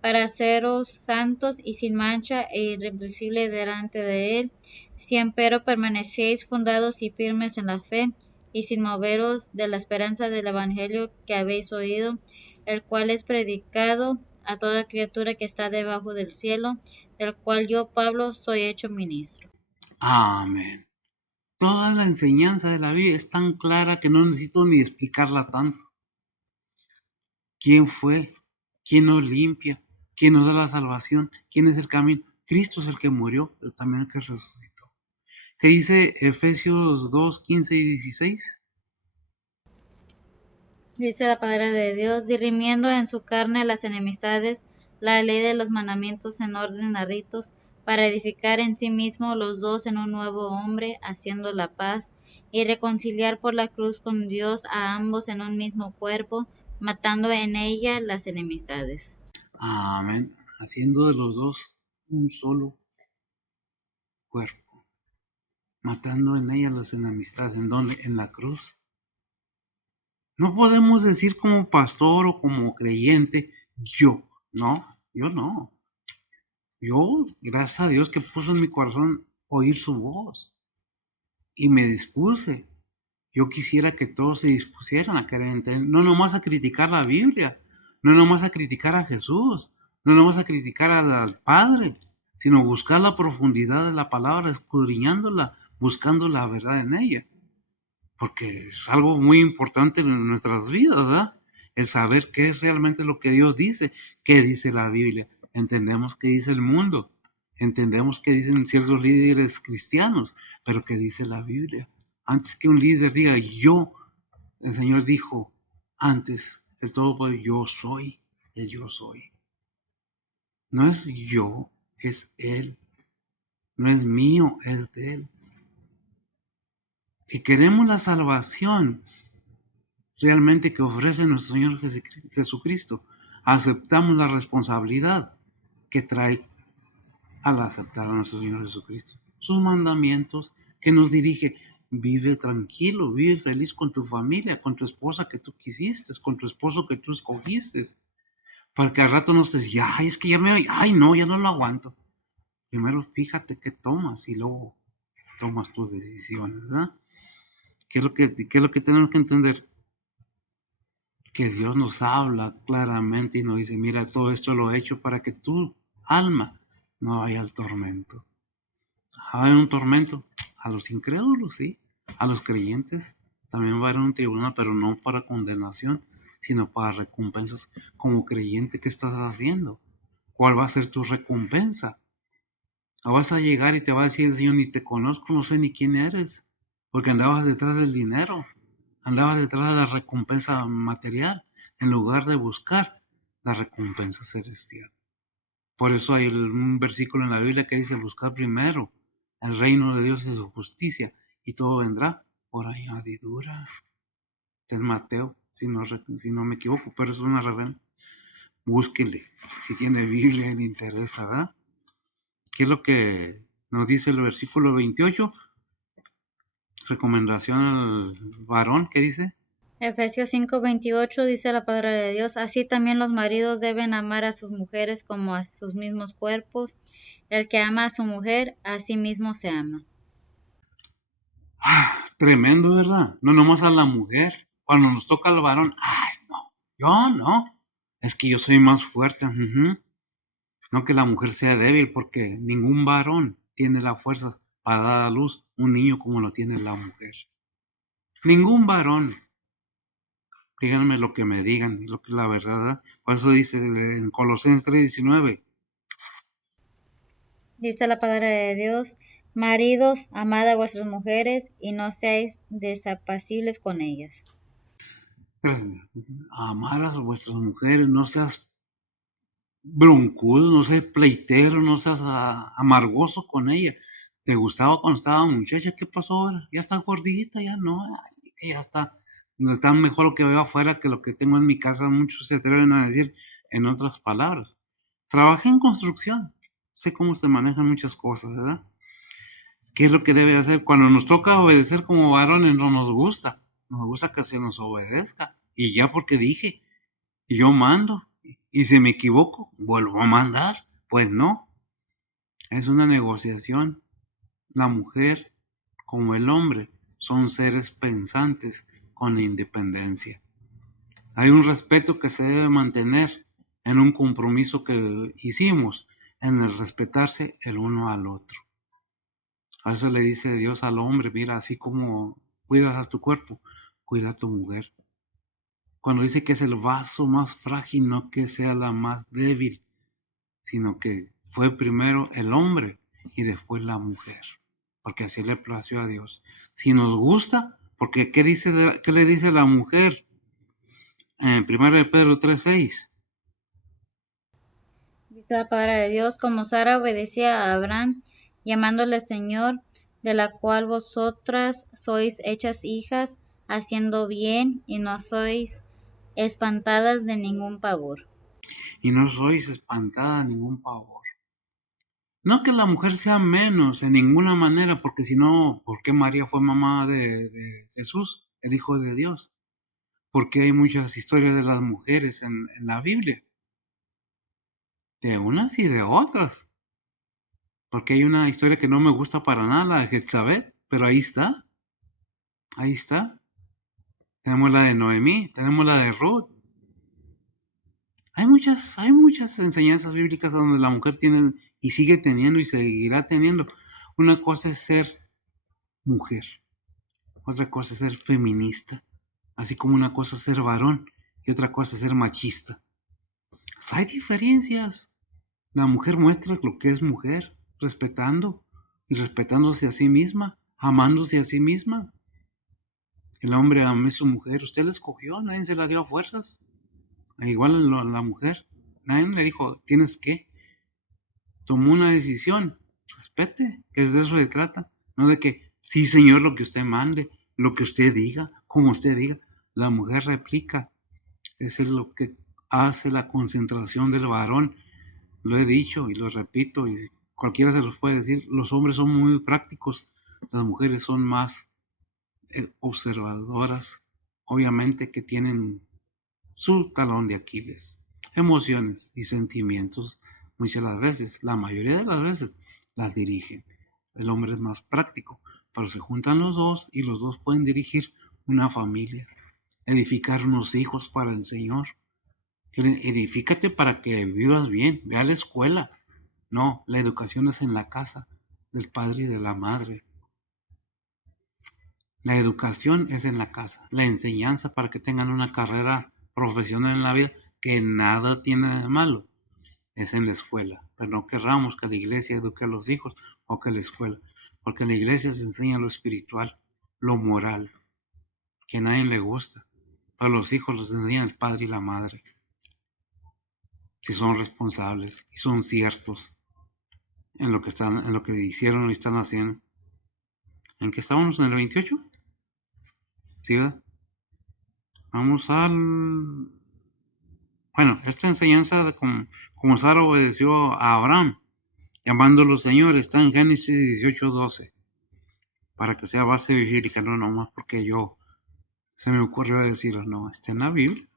para haceros santos y sin mancha e irreprensible delante de él, si empero permanecéis fundados y firmes en la fe, y sin moveros de la esperanza del evangelio que habéis oído, el cual es predicado a toda criatura que está debajo del cielo, del cual yo, Pablo, soy hecho ministro. Amén. Toda la enseñanza de la Biblia es tan clara que no necesito ni explicarla tanto. ¿Quién fue? ¿Quién nos limpia? ¿Quién nos da la salvación? ¿Quién es el camino? Cristo es el que murió, pero también el que resucitó. ¿Qué dice Efesios 2:15-16? Dice la palabra de Dios, dirimiendo en su carne las enemistades, la ley de los mandamientos en orden a ritos, para edificar en sí mismo los dos en un nuevo hombre, haciendo la paz, y reconciliar por la cruz con Dios a ambos en un mismo cuerpo, matando en ella las enemistades. Amén. Haciendo de los dos un solo cuerpo. Matando en ella las enemistades. ¿En dónde? En la cruz. No podemos decir como pastor o como creyente, yo. No, yo no. Yo, gracias a Dios que puso en mi corazón oír su voz y me dispuse. Yo quisiera que todos se dispusieran a querer entender, no nomás a criticar la Biblia, no nomás a criticar a Jesús, no nomás a criticar al Padre, sino buscar la profundidad de la palabra, escudriñándola, buscando la verdad en ella. Porque es algo muy importante en nuestras vidas, ¿verdad? El saber qué es realmente lo que Dios dice, qué dice la Biblia. Entendemos qué dice el mundo, entendemos qué dicen ciertos líderes cristianos, pero qué dice la Biblia. Antes que un líder diga yo, el Señor dijo, antes de todo, pues, yo soy, el yo soy. No es yo, es Él. No es mío, es de Él. Si queremos la salvación realmente que ofrece nuestro Señor Jesucristo, aceptamos la responsabilidad que trae al aceptar a nuestro Señor Jesucristo. Sus mandamientos que nos dirige, vive tranquilo, vive feliz con tu familia, con tu esposa que tú quisiste, con tu esposo que tú escogiste, para que al rato no estés, ya, es que ya ay no, ya no lo aguanto. Primero fíjate qué tomas y luego tomas tus decisiones, ¿verdad? ¿Qué es lo que tenemos que entender? Que Dios nos habla claramente y nos dice, mira, todo esto lo he hecho para que tu alma no vaya al tormento. Va a haber un tormento a los incrédulos, sí, a los creyentes. También va a haber un tribunal, pero no para condenación, sino para recompensas. Como creyente, ¿qué estás haciendo? ¿Cuál va a ser tu recompensa? ¿O vas a llegar y te va a decir el Señor, ni te conozco, no sé ni quién eres? Porque andabas detrás del dinero, andabas detrás de la recompensa material, en lugar de buscar la recompensa celestial. Por eso hay un versículo en la Biblia que dice: buscar primero el reino de Dios y su justicia, y todo vendrá por añadidura. Es Mateo, si no me equivoco, pero es una reverenda. Búsquele, si tiene Biblia y le interesa, ¿verdad? ¿Qué es lo que nos dice el versículo 28? Recomendación al varón, ¿qué dice? Efesios 5:28 dice la palabra de Dios, así también los maridos deben amar a sus mujeres como a sus mismos cuerpos. El que ama a su mujer, a sí mismo se ama. Tremendo, ¿verdad? No nomás a la mujer. Cuando nos toca al varón, ay, no, yo no. Es que yo soy más fuerte. No que la mujer sea débil, porque ningún varón tiene la fuerza para dar a luz un niño como lo tiene la mujer. Ningún varón. Díganme lo que me digan, lo que es la verdad, ¿verdad? Por eso dice en Colosenses 3:19. Dice la palabra de Dios, maridos, amad a vuestras mujeres y no seáis desapacibles con ellas. Amar a vuestras mujeres, no seas broncudo, no seas pleitero, no seas amargoso con ella. ¿Te gustaba cuando estaba muchacha? ¿Qué pasó ahora? Ya está gordita, ya no, ya está. No está mejor lo que veo afuera que lo que tengo en mi casa. Muchos se atreven a decir en otras palabras. Trabajé en construcción, sé cómo se manejan muchas cosas, ¿verdad? ¿Qué es lo que debe hacer? Cuando nos toca obedecer como varones, no nos gusta. Nos gusta que se nos obedezca. Y ya porque dije, y yo mando. Y si me equivoco, vuelvo a mandar. Pues no, es una negociación. La mujer, como el hombre, son seres pensantes con independencia. Hay un respeto que se debe mantener en un compromiso que hicimos, en el respetarse el uno al otro. A eso le dice Dios al hombre: mira, así como cuidas a tu cuerpo, cuida a tu mujer. Cuando dice que es el vaso más frágil, no que sea la más débil, sino que fue primero el hombre y después la mujer, porque así le plació a Dios. Si nos gusta, porque ¿qué le dice la mujer en 1 de Pedro 3:6? Dice la palabra de Dios, como Sara obedecía a Abraham, llamándole Señor, de la cual vosotras sois hechas hijas, haciendo bien y no sois espantadas de ningún pavor. Y no sois espantada ningún pavor. No que la mujer sea menos en ninguna manera, porque si no, ¿por qué María fue mamá de Jesús, el Hijo de Dios? Porque hay muchas historias de las mujeres en la Biblia, de unas y de otras. Porque hay una historia que no me gusta para nada, la de Jezabel, pero ahí está, ahí está. Tenemos la de Noemí, tenemos la de Ruth. Hay muchas enseñanzas bíblicas donde la mujer tiene y sigue teniendo y seguirá teniendo. Una cosa es ser mujer, otra cosa es ser feminista, así como una cosa es ser varón y otra cosa es ser machista. Pues hay diferencias. La mujer muestra lo que es mujer, respetando y respetándose a sí misma, amándose a sí misma. El hombre ama a su mujer, usted la escogió, nadie se la dio a fuerzas. Igual la mujer, nadie le dijo, tienes que, tomó una decisión, respete, que de eso se trata, no de que, sí señor, lo que usted mande, lo que usted diga, como usted diga. La mujer replica, eso es lo que hace la concentración del varón. Lo he dicho y lo repito, y cualquiera se los puede decir, los hombres son muy prácticos, las mujeres son más observadoras, obviamente que tienen su talón de Aquiles, emociones y sentimientos, muchas de las veces, la mayoría de las veces, las dirigen. El hombre es más práctico, pero se juntan los dos y los dos pueden dirigir una familia, edificar unos hijos para el Señor. Edifícate para que vivas bien, ve a la escuela. No, la educación es en la casa del padre y de la madre. La educación es en la casa, la enseñanza para que tengan una carrera profesional en la vida, que nada tiene de malo, es en la escuela. Pero no querramos que la iglesia eduque a los hijos o que la escuela, porque en la iglesia se enseña lo espiritual, lo moral, que a nadie le gusta. A los hijos los enseñan el padre y la madre. si son responsables y son ciertos en lo que están, en lo que hicieron y están haciendo. ¿En qué estábamos? ¿En el 28? ¿Sí, verdad? Vamos al... Bueno, esta enseñanza de como Sara obedeció a Abraham, llamándolo Señor, está en Génesis 18:12, para que sea base bíblica, no nomás porque yo se me ocurrió decirlo, no, está en la Biblia.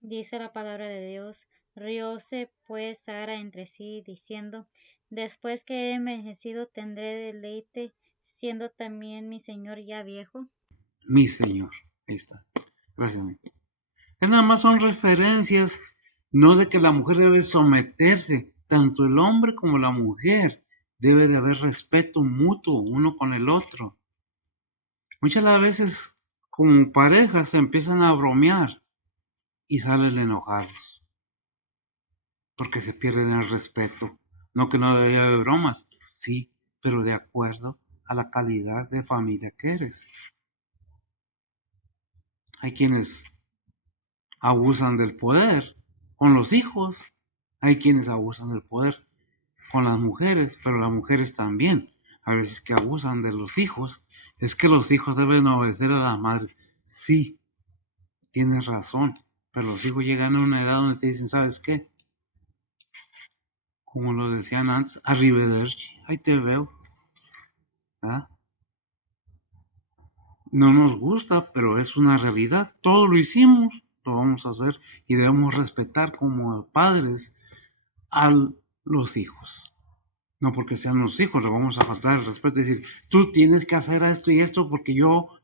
Dice la palabra de Dios, rióse pues Sara entre sí, diciendo, después que he envejecido tendré deleite, siendo también mi señor ya viejo. Mi Señor, ahí está. Gracias. Es nada más son referencias, no de que la mujer debe someterse, tanto el hombre como la mujer. Debe de haber respeto mutuo uno con el otro. Muchas de las veces, como parejas, se empiezan a bromear y salen enojados, porque se pierden el respeto. No que no debería haber bromas, sí, pero de acuerdo a la calidad de familia que eres. Hay quienes abusan del poder con los hijos, hay quienes abusan del poder con las mujeres, pero las mujeres también, a veces que abusan de los hijos. Es que los hijos deben obedecer a la madre. Sí, tienes razón, pero los hijos llegan a una edad donde te dicen, ¿sabes qué? Como lo decían antes, arrivederci, ahí te veo. ¿Ah? No nos gusta, pero es una realidad. Todo lo hicimos, lo vamos a hacer y debemos respetar como padres a los hijos. No porque sean los hijos, le vamos a faltar el respeto y decir, tú tienes que hacer esto y esto porque yo.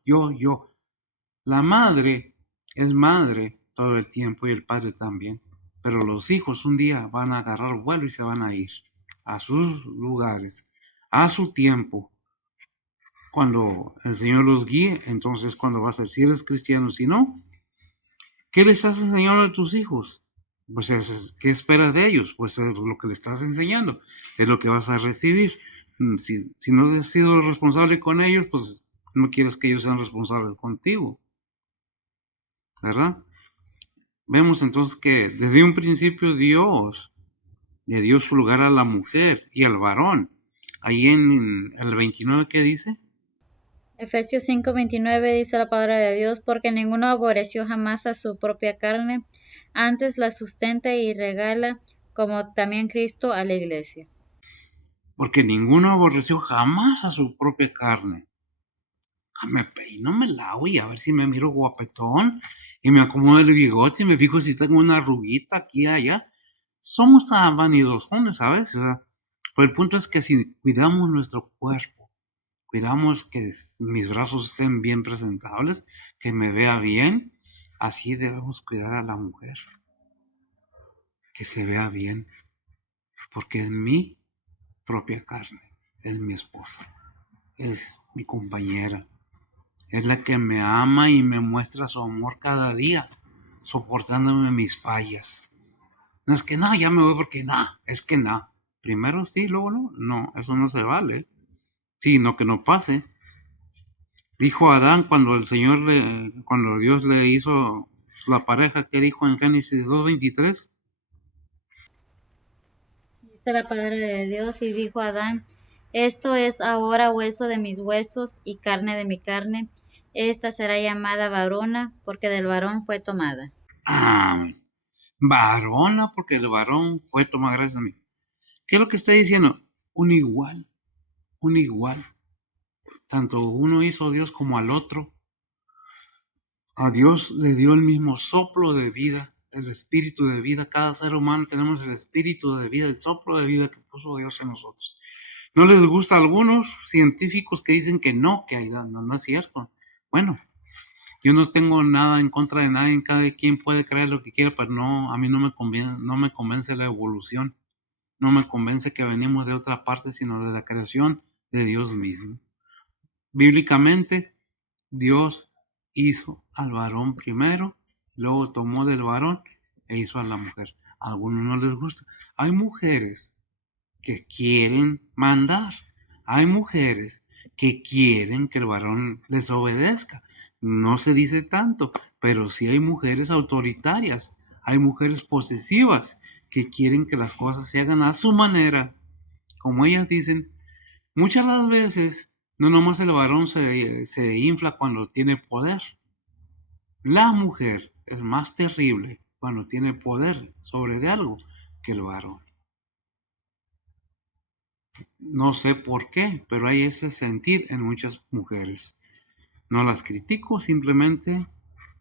La madre es madre todo el tiempo y el padre también. Pero los hijos un día van a agarrar vuelo y se van a ir a sus lugares, a su tiempo. Cuando el Señor los guíe, entonces cuando vas a decir, si eres cristiano, si no, ¿qué les estás enseñando a tus hijos? Pues ¿qué esperas de ellos? Pues es lo que le estás enseñando, es lo que vas a recibir. Si no has sido responsable con ellos, pues no quieres que ellos sean responsables contigo, ¿verdad? Vemos entonces que desde un principio Dios le dio su lugar a la mujer y al varón. Ahí en el 29, ¿qué dice? Efesios 5:29 dice la palabra de Dios, porque ninguno aborreció jamás a su propia carne, antes la sustenta y regala, como también Cristo a la iglesia. Porque ninguno aborreció jamás a su propia carne. Me peino, me lavo y a ver si me miro guapetón y me acomodo el bigote y me fijo si tengo una arruguita aquí y allá. Somos tan vanidosones, ¿sabes? O sea, pero el punto es que si cuidamos nuestro cuerpo, cuidamos que mis brazos estén bien presentables, que me vea bien, así debemos cuidar a la mujer, que se vea bien, porque es mi propia carne, es mi esposa, es mi compañera. Es la que me ama y me muestra su amor cada día, soportándome mis fallas. No es que no, ya me voy porque no, es que no. Primero sí, luego no. No, eso no se vale. Sí, no que no pase. Dijo Adán cuando Dios le hizo la pareja, que dijo en Génesis 2:23. Dice la palabra de Dios y dijo Adán, esto es ahora hueso de mis huesos y carne de mi carne. Esta será llamada varona, porque del varón fue tomada. Amén. Varona, porque el varón fue tomado gracias a mí. ¿Qué es lo que está diciendo? Un igual, un igual. Tanto uno hizo a Dios como al otro. A Dios le dio el mismo soplo de vida, el espíritu de vida. Cada ser humano tenemos el espíritu de vida, el soplo de vida que puso Dios en nosotros. No les gusta a algunos científicos que dicen que no, no es cierto. Bueno, yo no tengo nada en contra de nadie, cada quien puede creer lo que quiera, pero no, a mí no me convence la evolución, no me convence que venimos de otra parte, sino de la creación de Dios mismo. Bíblicamente, Dios hizo al varón primero, luego tomó del varón e hizo a la mujer. A algunos no les gusta. Hay mujeres que quieren mandar. Hay mujeres que quieren que el varón les obedezca. No se dice tanto, pero sí hay mujeres autoritarias. Hay mujeres posesivas que quieren que las cosas se hagan a su manera. Como ellas dicen, muchas las veces no nomás el varón se infla cuando tiene poder. La mujer es más terrible cuando tiene poder sobre de algo que el varón. No sé por qué, pero hay ese sentir en muchas mujeres. No las critico, simplemente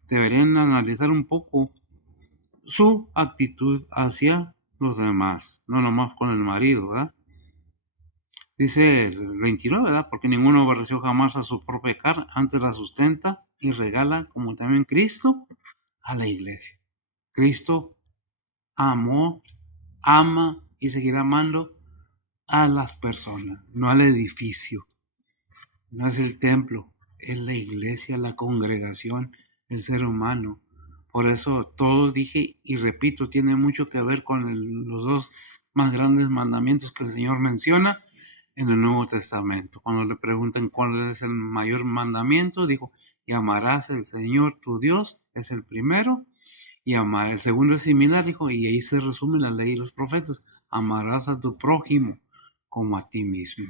deberían analizar un poco su actitud hacia los demás, no nomás con el marido, ¿verdad? Dice el 29, ¿verdad? Porque ninguno aborreció jamás a su propia carne, antes la sustenta y regala, como también Cristo, a la iglesia. Cristo amó, ama y seguirá amando a las personas, no al edificio, no es el templo, es la iglesia, la congregación, el ser humano. Por eso todo dije y repito, tiene mucho que ver con los dos más grandes mandamientos que el Señor menciona en el Nuevo Testamento. Cuando le preguntan cuál es el mayor mandamiento, dijo, y amarás al Señor tu Dios, es el primero, y amar, el segundo es similar, dijo, y ahí se resume la ley y los profetas, amarás a tu prójimo como a ti mismo.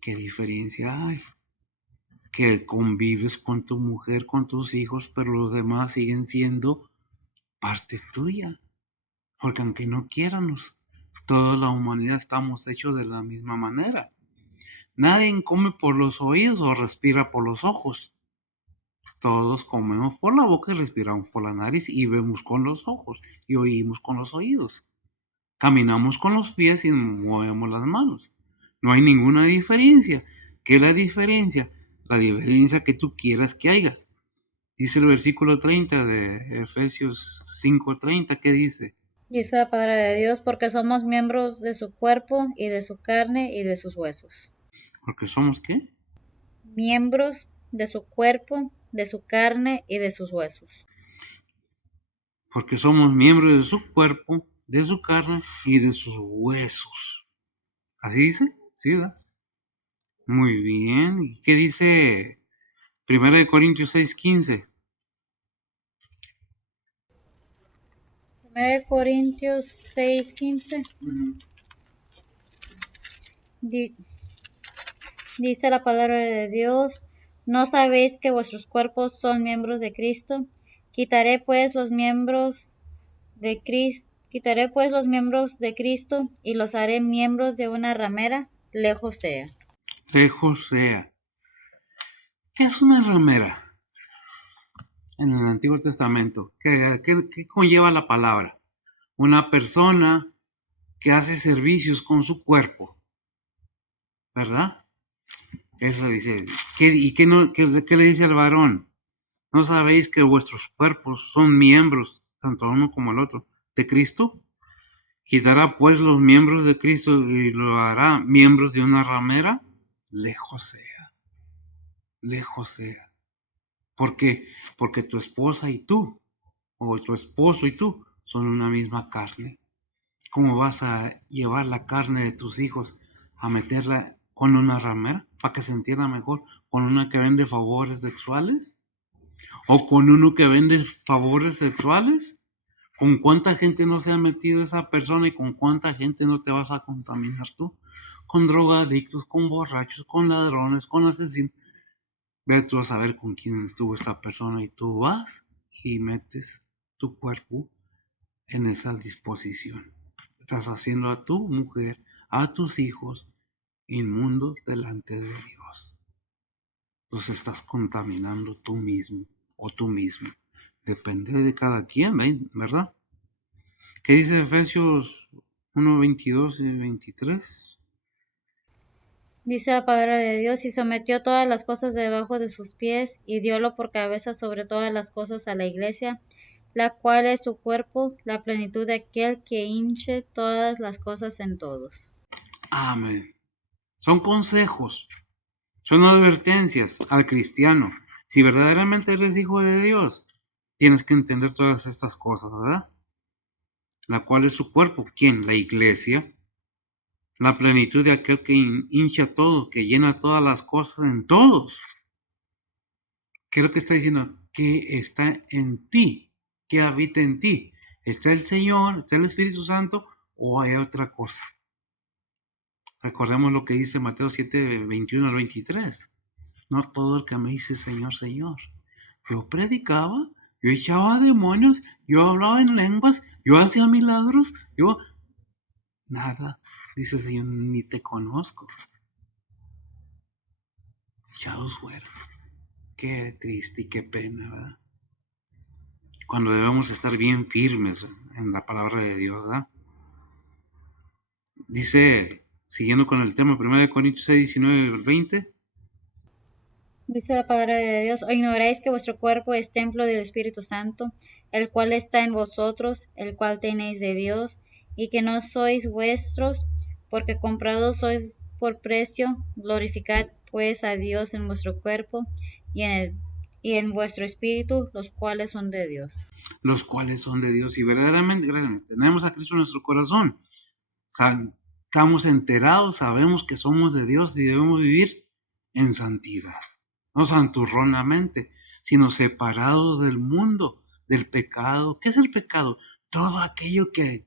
¿Qué diferencia hay? Que convives con tu mujer, con tus hijos, pero los demás siguen siendo parte tuya. Porque aunque no quiéramos, toda la humanidad estamos hechos de la misma manera. Nadie come por los oídos o respira por los ojos. Todos comemos por la boca y respiramos por la nariz y vemos con los ojos y oímos con los oídos. Caminamos con los pies y movemos las manos. No hay ninguna diferencia. ¿Qué es la diferencia? La diferencia que tú quieras que haya. Dice el versículo 30 de Efesios 5:30, ¿qué dice? Dice la palabra de Dios, porque somos miembros de su cuerpo y de su carne y de sus huesos. Porque somos ¿qué? Miembros de su cuerpo, de su carne y de sus huesos. Porque somos miembros de su cuerpo, de su carne y de sus huesos. ¿Así dice? Sí, ¿verdad? Muy bien. ¿Y qué dice 1 Corintios 6:15? 1 Corintios 6:15 dice la palabra de Dios, ¿no sabéis que vuestros cuerpos son miembros de Cristo? Quitaré pues los miembros de Cristo y los haré miembros de una ramera, lejos sea. Lejos sea. ¿Qué es una ramera en el Antiguo Testamento? ¿Qué conlleva la palabra? Una persona que hace servicios con su cuerpo, ¿verdad? Eso dice. ¿Qué le dice al varón? ¿No sabéis que vuestros cuerpos son miembros, tanto uno como el otro, de Cristo? ¿Quitará pues los miembros de Cristo y lo hará miembros de una ramera? Lejos sea, lejos sea. ¿Por qué? Porque tu esposa y tú, o tu esposo y tú, son una misma carne. ¿Cómo vas a llevar la carne de tus hijos a meterla con una ramera para que se entienda mejor? ¿Con una que vende favores sexuales? ¿O con uno que vende favores sexuales? ¿Con cuánta gente no se ha metido esa persona y con cuánta gente no te vas a contaminar tú? Con drogadictos, con borrachos, con ladrones, con asesinos. Ve tú a saber con quién estuvo esa persona y tú vas y metes tu cuerpo en esa disposición. Estás haciendo a tu mujer, a tus hijos, inmundos delante de Dios. Los estás contaminando tú mismo o tú mismo. Depende de cada quien, ¿verdad? ¿Qué dice Efesios 1, 22 y 23? Dice la palabra de Dios, y sometió todas las cosas debajo de sus pies, y diólo por cabeza sobre todas las cosas a la iglesia, la cual es su cuerpo, la plenitud de aquel que hinche todas las cosas en todos. Amén. Son consejos, son advertencias al cristiano. Si verdaderamente eres hijo de Dios, tienes que entender todas estas cosas, ¿verdad? La cual es su cuerpo. ¿Quién? La iglesia. La plenitud de aquel que hincha todo, que llena todas las cosas en todos. ¿Qué es lo que está diciendo? Que está en ti. ¿Qué habita en ti? ¿Está el Señor? ¿Está el Espíritu Santo? ¿O hay otra cosa? Recordemos lo que dice Mateo 7, 21 al 23. No todo el que me dice Señor, Señor. Yo predicaba, yo echaba demonios, yo hablaba en lenguas, yo hacía milagros, yo... Nada, dice el Señor, ni te conozco. Echados fuera. Qué triste y qué pena, ¿verdad? Cuando debemos estar bien firmes en la palabra de Dios, ¿verdad? Dice, siguiendo con el tema, 1 Corintios 6, 19 al 20. Dice la palabra de Dios, ¿o ignoráis que vuestro cuerpo es templo del Espíritu Santo, el cual está en vosotros, el cual tenéis de Dios, y que no sois vuestros, porque comprados sois por precio? Glorificad pues a Dios en vuestro cuerpo y en vuestro espíritu, los cuales son de Dios. Los cuales son de Dios. Y verdaderamente tenemos a Cristo en nuestro corazón. Estamos enterados, sabemos que somos de Dios y debemos vivir en santidad. No santurronamente, sino separados del mundo, del pecado. ¿Qué es el pecado? Todo aquello que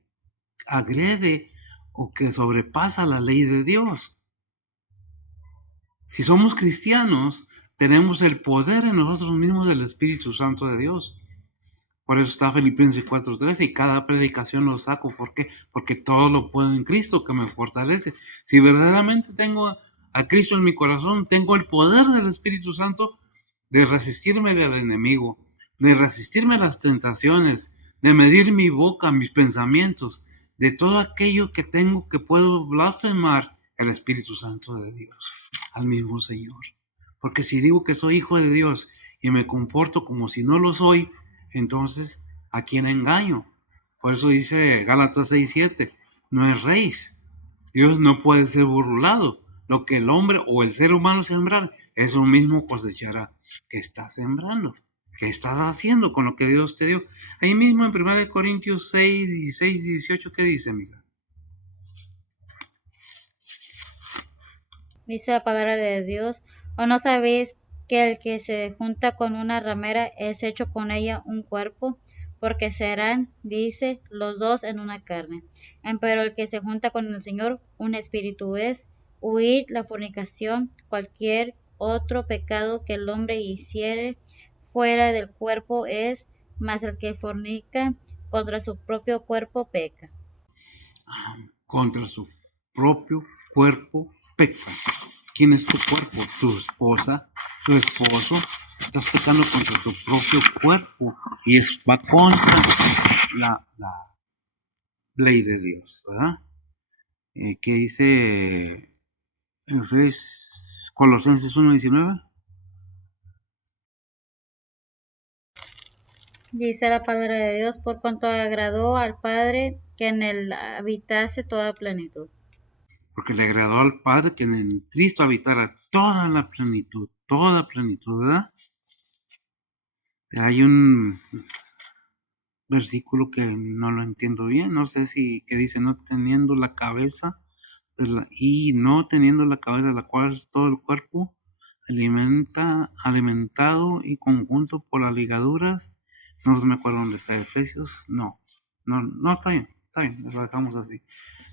agrede o que sobrepasa la ley de Dios. Si somos cristianos, tenemos el poder en nosotros mismos del Espíritu Santo de Dios. Por eso está Filipenses 4:13 y cada predicación lo saco. ¿Por qué? Porque todo lo puedo en Cristo que me fortalece. Si verdaderamente tengo a Cristo en mi corazón, tengo el poder del Espíritu Santo de resistirme al enemigo, de resistirme a las tentaciones, de medir mi boca, mis pensamientos, de todo aquello que tengo que puedo blasfemar el Espíritu Santo de Dios, al mismo Señor. Porque si digo que soy hijo de Dios y me comporto como si no lo soy, entonces, ¿a quién engaño? Por eso dice Gálatas 6:7, no es rey. Dios no puede ser burlado. Lo que el hombre o el ser humano sembrar, eso mismo cosechará. ¿Qué estás sembrando? ¿Qué estás haciendo con lo que Dios te dio? Ahí mismo en 1 Corintios 6, 16, 18, ¿qué dice, amiga? Dice la palabra de Dios, ¿o no sabéis que el que se junta con una ramera es hecho con ella un cuerpo? Porque serán, dice, los dos en una carne. Pero el que se junta con el Señor, un espíritu es. Huid la fornicación, cualquier otro pecado que el hombre hiciere fuera del cuerpo es, mas el que fornica contra su propio cuerpo peca. Contra su propio cuerpo peca. ¿Quién es tu cuerpo? Tu esposa, tu esposo. Estás pecando contra tu propio cuerpo y va contra la ley de Dios, ¿verdad? ¿Qué dice Colosenses 1:19? Dice la palabra de Dios, por cuanto agradó al Padre que en él habitase toda plenitud. Porque le agradó al Padre que en Cristo habitara toda la plenitud, ¿verdad? Hay un versículo que no lo entiendo bien, no sé si que dice no teniendo la cabeza no teniendo la cabeza de la cual es todo el cuerpo, alimentado y conjunto por las ligaduras. No me acuerdo dónde está Efesios, no, está bien, lo dejamos así.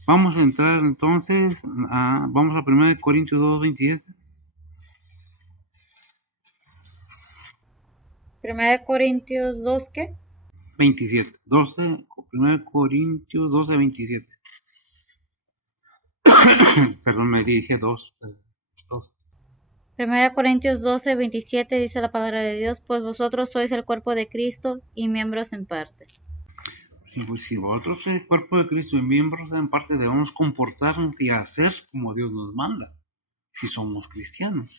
Vamos a entrar entonces, vamos a 1 Corintios 2:27. 1 Corintios 2, ¿qué? 27, 1 Corintios 12:27. Perdón, me dije 2. 1 Corintios 12, 27 dice la palabra de Dios, pues vosotros sois el cuerpo de Cristo y miembros en parte. Sí, pues si vosotros sois el cuerpo de Cristo y miembros en parte, debemos comportarnos y hacer como Dios nos manda, si somos cristianos.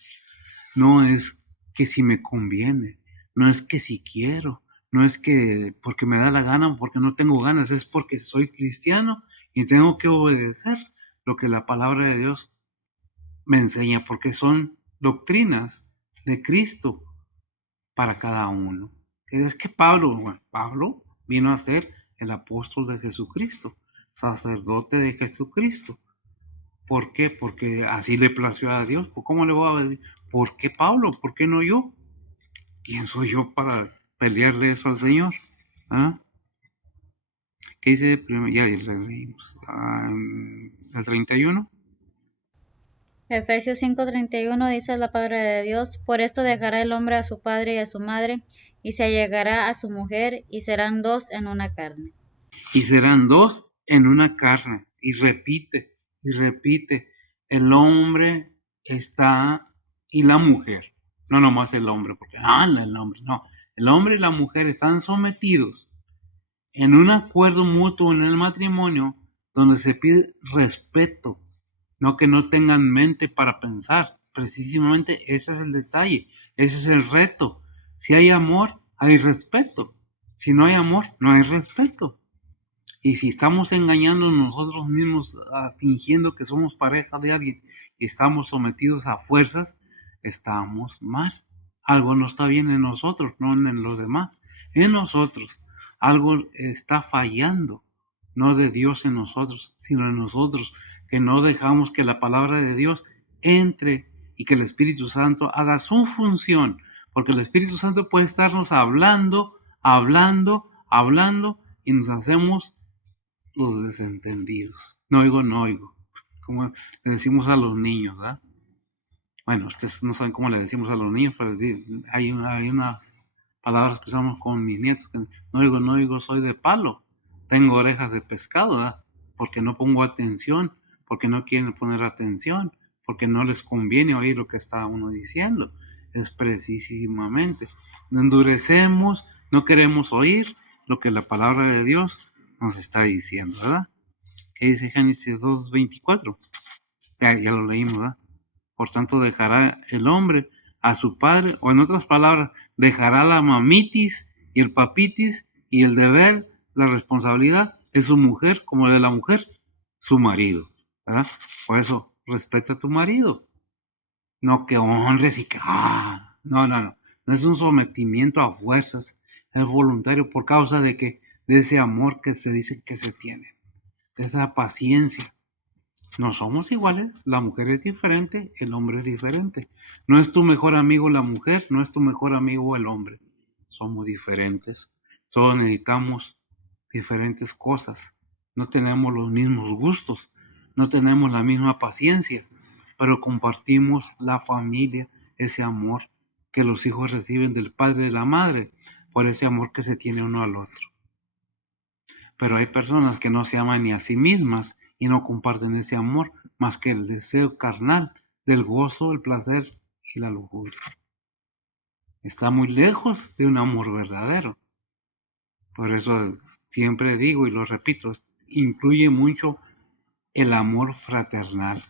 No es que si me conviene, no es que si quiero, no es que porque me da la gana o porque no tengo ganas, es porque soy cristiano y tengo que obedecer lo que la palabra de Dios me enseña, porque son doctrinas de Cristo para cada uno. Es que Pablo vino a ser el apóstol de Jesucristo, sacerdote de Jesucristo. ¿Por qué? Porque así le plació a Dios. ¿Cómo le voy a decir? ¿Por qué Pablo? ¿Por qué no yo? ¿Quién soy yo para pelearle eso al Señor? ¿Ah? ¿Qué dice? Ya leímos. El 31. Efesios 5:31 dice la palabra de Dios, por esto dejará el hombre a su padre y a su madre, y se allegará a su mujer, y serán dos en una carne. Y serán dos en una carne. Y repite, el hombre está y la mujer. No nomás el hombre, porque el hombre, no. El hombre y la mujer están sometidos en un acuerdo mutuo en el matrimonio donde se pide respeto, no que no tengan mente para pensar. Precisamente ese es el detalle, ese es el reto. Si hay amor, hay respeto. Si no hay amor, no hay respeto. Y si estamos engañando nosotros mismos, fingiendo que somos pareja de alguien y estamos sometidos a fuerzas, estamos mal. Algo no está bien en nosotros, no en los demás. En nosotros. Algo está fallando, no de Dios en nosotros, sino en nosotros, que no dejamos que la palabra de Dios entre y que el Espíritu Santo haga su función, porque el Espíritu Santo puede estarnos hablando, hablando, y nos hacemos los desentendidos. No oigo, como le decimos a los niños, ¿verdad? Bueno, ustedes no saben cómo le decimos a los niños, pero hay unas palabras que usamos con mis nietos, que no oigo, soy de palo, tengo orejas de pescado, ¿verdad? Porque no pongo atención, porque no quieren poner atención, porque no les conviene oír lo que está uno diciendo. Es precisamente, endurecemos, no queremos oír lo que la palabra de Dios nos está diciendo, ¿verdad? ¿Qué dice Génesis 2:24? Ya lo leímos, ¿verdad? Por tanto, dejará el hombre a su padre, o en otras palabras, dejará la mamitis y el papitis y el deber, la responsabilidad de su mujer, como de la mujer, su marido, ¿verdad? Por eso, respeta a tu marido. No que honres y que... no. No es un sometimiento a fuerzas, es voluntario por causa de ese amor que se dice que se tiene, de esa paciencia. No somos iguales, la mujer es diferente, el hombre es diferente. No es tu mejor amigo la mujer, no es tu mejor amigo el hombre. Somos diferentes. Todos necesitamos diferentes cosas. No tenemos los mismos gustos, no tenemos la misma paciencia, pero compartimos la familia, ese amor que los hijos reciben del padre y de la madre, por ese amor que se tiene uno al otro. Pero hay personas que no se aman ni a sí mismas y no comparten ese amor más que el deseo carnal del gozo, el placer y la lujuria. Está muy lejos de un amor verdadero. Por eso siempre digo y lo repito, incluye mucho el amor fraternal.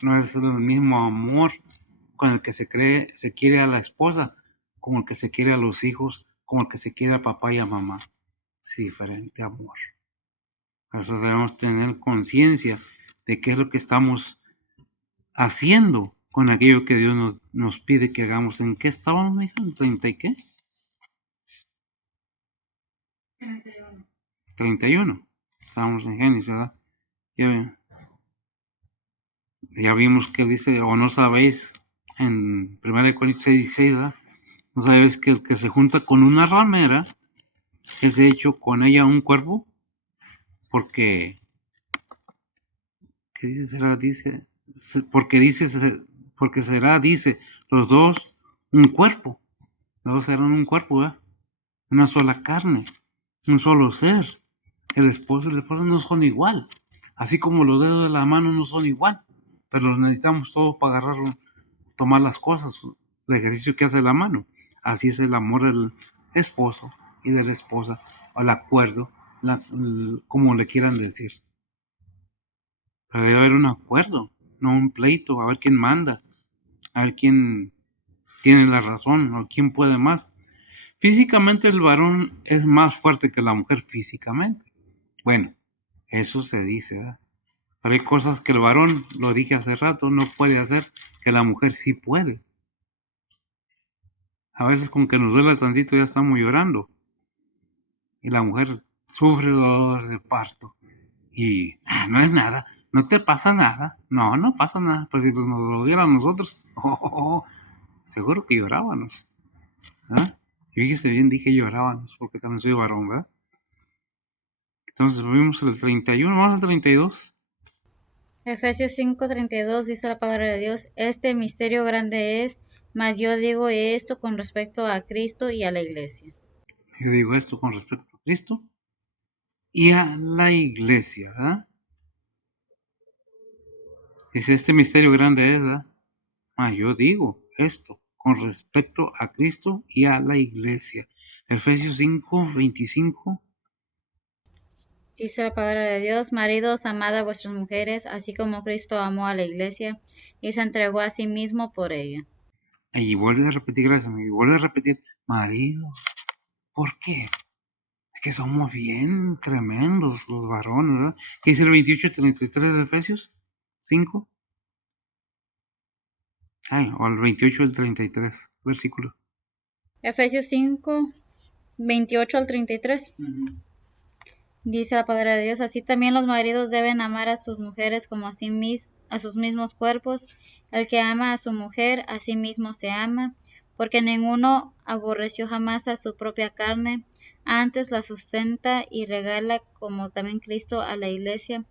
No es el mismo amor con el que se quiere a la esposa, como el que se quiere a los hijos, como el que se quiere a papá y a mamá. Es diferente amor. Por eso debemos tener conciencia de qué es lo que estamos haciendo con aquello que Dios nos pide que hagamos. ¿En qué estábamos, hija? ¿En 30 y qué? 31. Estábamos en Génesis, ¿verdad? Ya, ya vimos que dice, o no sabéis, en 1 Corintios 6:16, ¿verdad? No sabéis que el que se junta con una ramera es hecho con ella un cuerpo, porque, ¿qué dice? Porque será, dice, los dos un cuerpo. Los dos serán un cuerpo, ¿verdad? Una sola carne, un solo ser. El esposo y la esposa no son igual. Así como los dedos de la mano no son igual. Pero los necesitamos todos para agarrar, tomar las cosas, el ejercicio que hace la mano. Así es el amor del esposo y de la esposa, o el acuerdo, como le quieran decir. Pero debe haber un acuerdo, no un pleito, a ver quién manda, a ver quién tiene la razón o quién puede más. Físicamente el varón es más fuerte que la mujer físicamente. Bueno, eso se dice, ¿verdad? Pero hay cosas que el varón, lo dije hace rato, no puede hacer, que la mujer sí puede. A veces con que nos duela tantito ya estamos llorando. Y la mujer sufre dolor de parto. Y no es nada, no te pasa nada. No pasa nada. Pero si nos lo dieran a nosotros, seguro que llorábamos. ¿Ah? Fíjese bien, dije llorábamos, porque también soy varón, ¿verdad? Entonces vimos el 31, vamos al 32. Efesios 5:32 dice la palabra de Dios, este misterio grande es, mas yo digo esto con respecto a Cristo y a la iglesia. Yo digo esto con respecto a Cristo y a la iglesia, ¿verdad? Dice, este misterio grande es, ¿verdad? Yo digo esto con respecto a Cristo y a la iglesia. Efesios 5:25. Dice la palabra de Dios, maridos, amad a vuestras mujeres, así como Cristo amó a la iglesia y se entregó a sí mismo por ella. Y vuelve a repetir, gracias, y vuelve a repetir, marido. ¿Por qué? Es que somos bien tremendos los varones, ¿verdad? ¿Qué dice el 28:33 de Efesios 5? O el 28 al 33, versículo. Efesios 5:28 al 33. Dice la palabra de Dios, así también los maridos deben amar a sus mujeres como a sus mismos cuerpos. El que ama a su mujer, a sí mismo se ama, porque ninguno aborreció jamás a su propia carne, antes la sustenta y regala como también Cristo a la iglesia,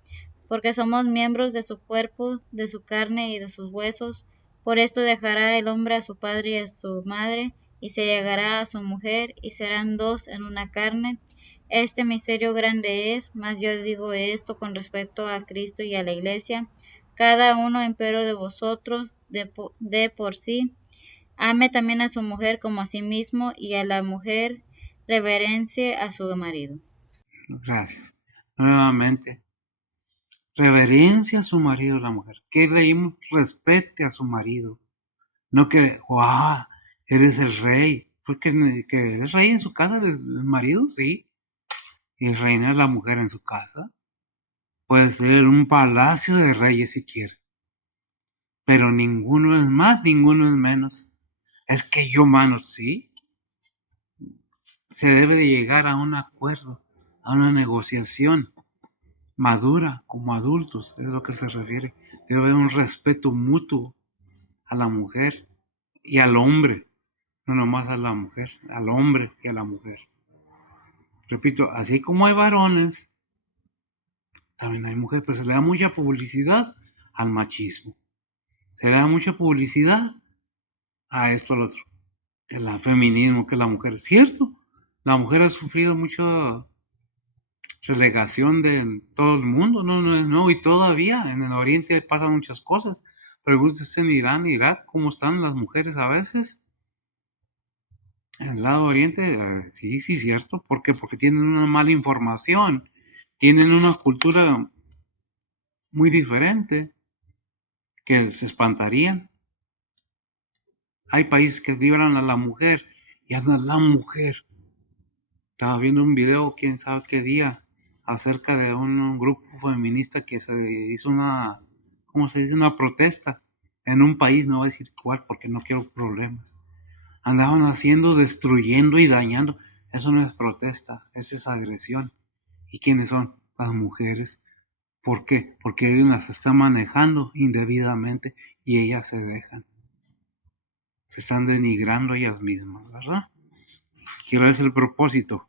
porque somos miembros de su cuerpo, de su carne y de sus huesos. Por esto dejará el hombre a su padre y a su madre, y se llegará a su mujer, y serán dos en una carne. Este misterio grande es, mas yo digo esto con respecto a Cristo y a la iglesia, cada uno empero de vosotros de por sí, ame también a su mujer como a sí mismo, y a la mujer reverencie a su marido. Gracias. Nuevamente, reverencia a su marido la mujer. ¿Qué leímos? Respete a su marido. No que, ¡guau! Eres el rey. Porque que es rey en su casa, el marido, sí. Y reina la mujer en su casa. Puede ser un palacio de reyes si quiere. Pero ninguno es más, ninguno es menos. Es que yo, mano, sí. Se debe de llegar a un acuerdo, a una negociación madura como adultos, es lo que se refiere. Debe haber un respeto mutuo a la mujer y al hombre, no nomás a la mujer, al hombre y a la mujer. Repito, así como hay varones, también hay mujeres, pero se le da mucha publicidad al machismo. Se le da mucha publicidad a esto, al otro, que el feminismo, que la mujer. Es cierto, la mujer ha sufrido mucha relegación de todo el mundo, no, y todavía en el Oriente pasan muchas cosas. Pregúntese en Irán, Irak, cómo están las mujeres a veces. En el lado Oriente, sí, cierto. ¿Por qué? Porque tienen una mala información, tienen una cultura muy diferente que se espantarían. Hay países que libran a la mujer y hacen la mujer. Estaba viendo un video, quién sabe qué día, acerca de un grupo feminista que se hizo una, ¿cómo se dice? Una protesta en un país, no voy a decir cuál porque no quiero problemas. Andaban haciendo, destruyendo y dañando. Eso no es protesta, esa es agresión. ¿Y quiénes son? Las mujeres. ¿Por qué? Porque ellos las están manejando indebidamente y ellas se dejan. Se están denigrando ellas mismas, ¿verdad? Quiero es el propósito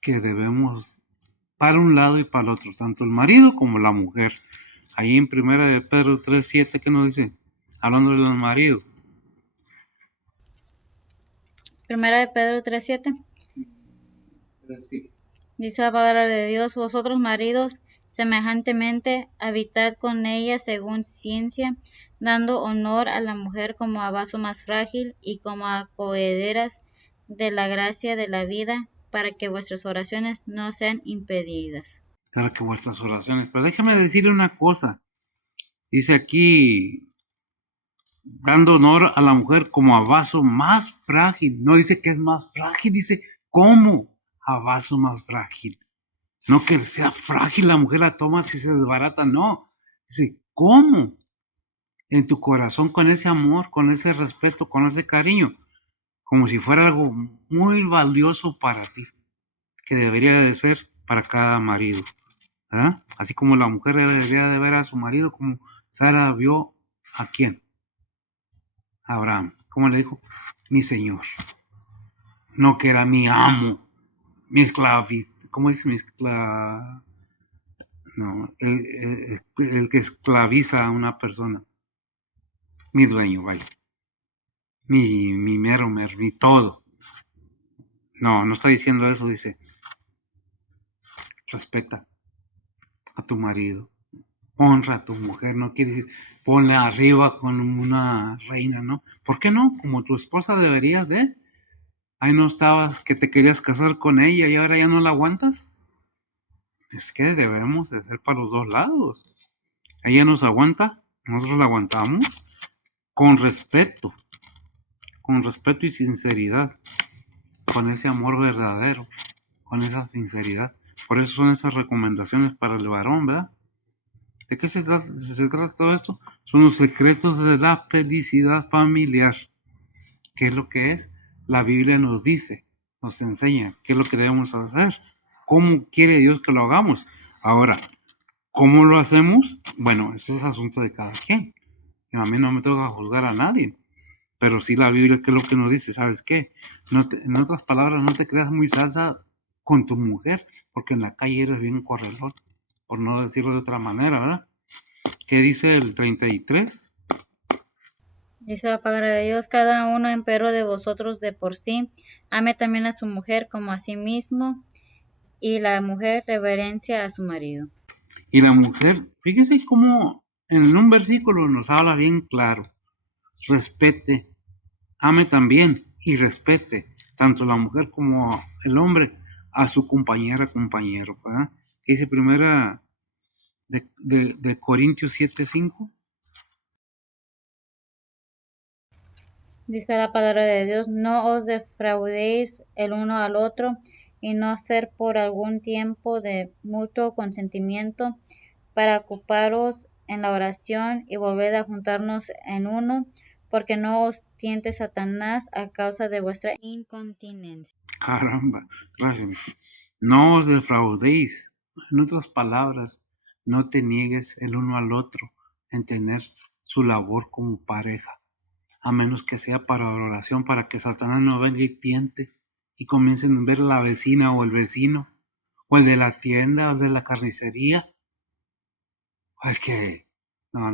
que debemos para un lado y para el otro, tanto el marido como la mujer. Ahí en primera de Pedro 3:7, ¿qué nos dice? Hablando de los maridos. Primera de Pedro 3:7. Sí. Dice la palabra de Dios, vosotros maridos, semejantemente, habitad con ella según ciencia, dando honor a la mujer como a vaso más frágil y como a coherederas de la gracia de la vida, para que vuestras oraciones no sean impedidas. Para que vuestras oraciones. Pero déjame decirle una cosa. Dice aquí, dando honor a la mujer como a vaso más frágil. No dice que es más frágil, dice cómo a vaso más frágil. No que sea frágil, la mujer la toma si se desbarata, no. Dice, ¿cómo? En tu corazón con ese amor, con ese respeto, con ese cariño, como si fuera algo muy valioso para ti, que debería de ser para cada marido. ¿Verdad? Así como la mujer debería de ver a su marido como Sara vio a quién, a Abraham. Como le dijo, mi señor, no que era mi amo, mi esclavito, ¿cómo es no, el que esclaviza a una persona? Mi dueño, vaya. Mi mero, mi todo. No está diciendo eso, dice, respeta a tu marido, honra a tu mujer, no quiere decir ponle arriba con una reina, ¿no? ¿Por qué no? Como tu esposa deberías de. Ahí no estabas que te querías casar con ella y ahora ya no la aguantas. Es que debemos de ser para los dos lados. Ella nos aguanta, nosotros la aguantamos con respeto y sinceridad, con ese amor verdadero, con esa sinceridad. Por eso son esas recomendaciones para el varón, ¿verdad? ¿De qué se trata todo esto? Son los secretos de la felicidad familiar. ¿Qué es lo que es? La Biblia nos dice, nos enseña qué es lo que debemos hacer. ¿Cómo quiere Dios que lo hagamos? Ahora, ¿cómo lo hacemos? Bueno, eso es asunto de cada quien. A mí no me toca juzgar a nadie. Pero sí la Biblia, ¿qué es lo que nos dice? ¿Sabes qué? En otras palabras, no te creas muy salsa con tu mujer, porque en la calle eres bien corredor, por no decirlo de otra manera, ¿verdad? ¿Qué dice el 33? Dice la palabra de Dios, cada uno empero de vosotros de por sí, ame también a su mujer como a sí mismo, y la mujer reverencia a su marido. Y la mujer, fíjese cómo en un versículo nos habla bien claro, respete, ame también y respete tanto la mujer como el hombre a su compañera, compañero, ¿verdad? Que dice primera de Corintios 7:5. Dice la palabra de Dios, no os defraudéis el uno al otro, y no ser por algún tiempo de mutuo consentimiento, para ocuparos en la oración y volver a juntarnos en uno, porque no os tiente Satanás a causa de vuestra incontinencia. Caramba, gracias. No os defraudéis. En otras palabras, no te niegues el uno al otro en tener su labor como pareja, a menos que sea para oración, para que Satanás no venga y tiente y comiencen a ver la vecina o el vecino, o el de la tienda o el de la carnicería. Es que, no.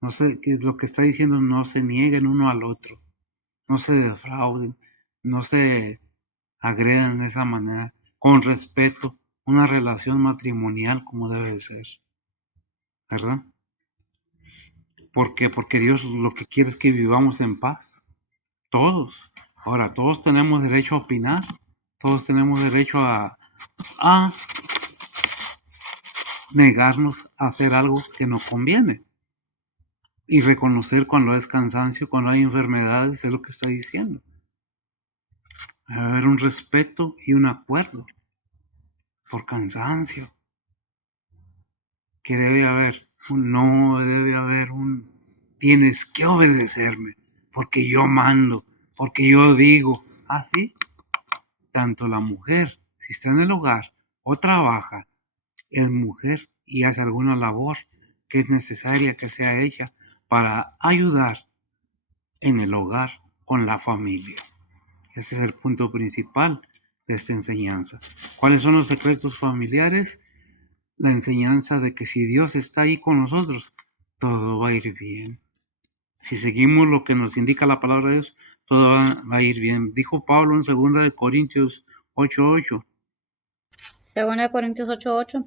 No sé qué es lo que está diciendo, no se nieguen uno al otro, no se defrauden, no se agredan de esa manera, con respeto, una relación matrimonial como debe de ser, ¿verdad? ¿Por qué? Porque Dios lo que quiere es que vivamos en paz, todos. Ahora, todos tenemos derecho a opinar, todos tenemos derecho a negarnos a hacer algo que nos conviene y reconocer cuando es cansancio, cuando hay enfermedades, es lo que está diciendo. Debe haber un respeto y un acuerdo por cansancio. Que debe haber no debe haber tienes que obedecerme, porque yo mando, porque yo digo, así, tanto la mujer, si está en el hogar o trabaja, es mujer y hace alguna labor que es necesaria que sea hecha para ayudar en el hogar con la familia. Ese es el punto principal de esta enseñanza. ¿Cuáles son los secretos familiares? La enseñanza de que si Dios está ahí con nosotros, todo va a ir bien. Si seguimos lo que nos indica la palabra de Dios, todo va a ir bien. Dijo Pablo en 2 Corintios 8:8. Segunda Corintios 8:8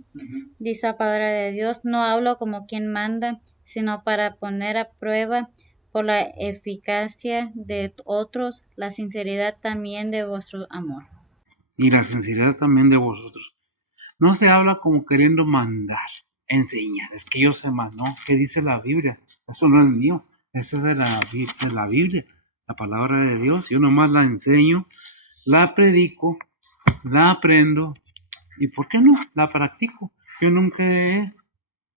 dice la palabra de Dios, no hablo como quien manda, sino para poner a prueba por la eficacia de otros, la sinceridad también de vuestro amor. Y la sinceridad también de vosotros. No se habla como queriendo mandar, enseñar. Es que yo sé más, ¿no? ¿Qué dice la Biblia? Eso no es mío. Eso es de la Biblia, la palabra de Dios. Yo nomás la enseño, la predico, la aprendo y, ¿por qué no? La practico. Yo nunca he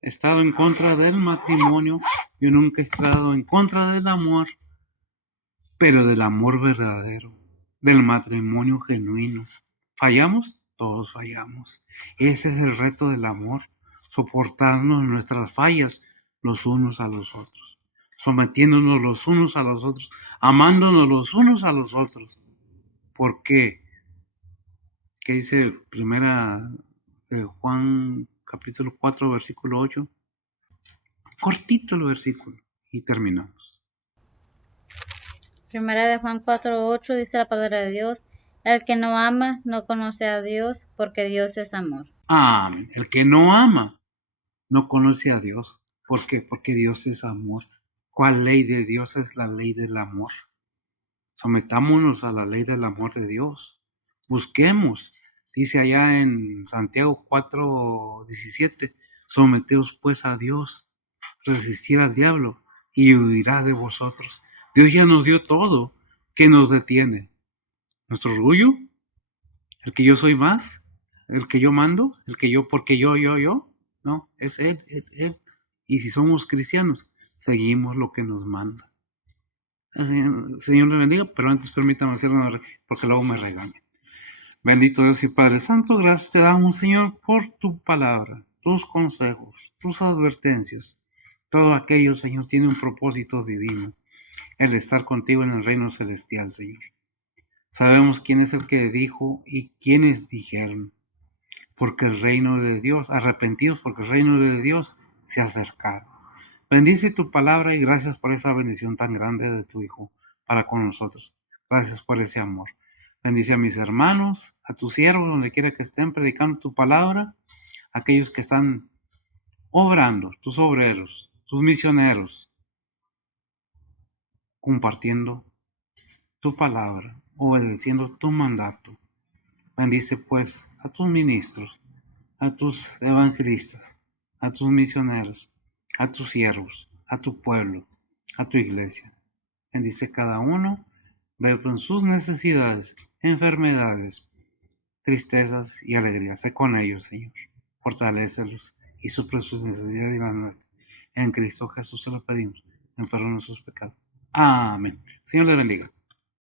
estado en contra del matrimonio, yo nunca he estado en contra del amor, pero del amor verdadero, del matrimonio genuino. ¿Fallamos? Todos fallamos. Ese es el reto del amor, soportarnos nuestras fallas los unos a los otros, sometiéndonos los unos a los otros, amándonos los unos a los otros. ¿Por qué? ¿Qué dice primera de Juan capítulo 4 versículo 8? Cortito el versículo y terminamos. Primera de Juan 4:8 dice la palabra de Dios, el que no ama no conoce a Dios, porque Dios es amor. Amén. El que no ama no conoce a Dios. ¿Por qué? Porque Dios es amor. ¿Cuál ley de Dios es la ley del amor? Sometámonos a la ley del amor de Dios. Busquemos. Dice allá en Santiago 4:17, someteos pues a Dios, resistir al diablo y huirá de vosotros. Dios ya nos dio todo. ¿Qué nos detiene? ¿Nuestro orgullo? ¿El que yo soy más? ¿El que yo mando? ¿El que yo, porque yo? No, es Él. Y si somos cristianos, seguimos lo que nos manda. Señor le bendiga, pero antes permítame hacer una porque luego me regañan. Bendito Dios y Padre Santo, gracias te damos, Señor, por tu palabra, tus consejos, tus advertencias. Todo aquello, Señor, tiene un propósito divino, el estar contigo en el reino celestial, Señor. Sabemos quién es el que dijo y quiénes dijeron, porque el reino de Dios, arrepentidos porque el reino de Dios se ha acercado. Bendice tu palabra y gracias por esa bendición tan grande de tu Hijo para con nosotros. Gracias por ese amor. Bendice a mis hermanos, a tus siervos, donde quiera que estén predicando tu palabra, aquellos que están obrando, tus obreros, tus misioneros, compartiendo tu palabra, obedeciendo tu mandato. Bendice pues a tus ministros, a tus evangelistas, a tus misioneros, a tus siervos, a tu pueblo, a tu iglesia. Bendice cada uno, ve con sus necesidades, enfermedades, tristezas y alegrías. Sé con ellos, Señor. Fortalécelos y suple sus necesidades y las nuestras. En Cristo Jesús se lo pedimos. En perdón de sus pecados. Amén. Señor le bendiga.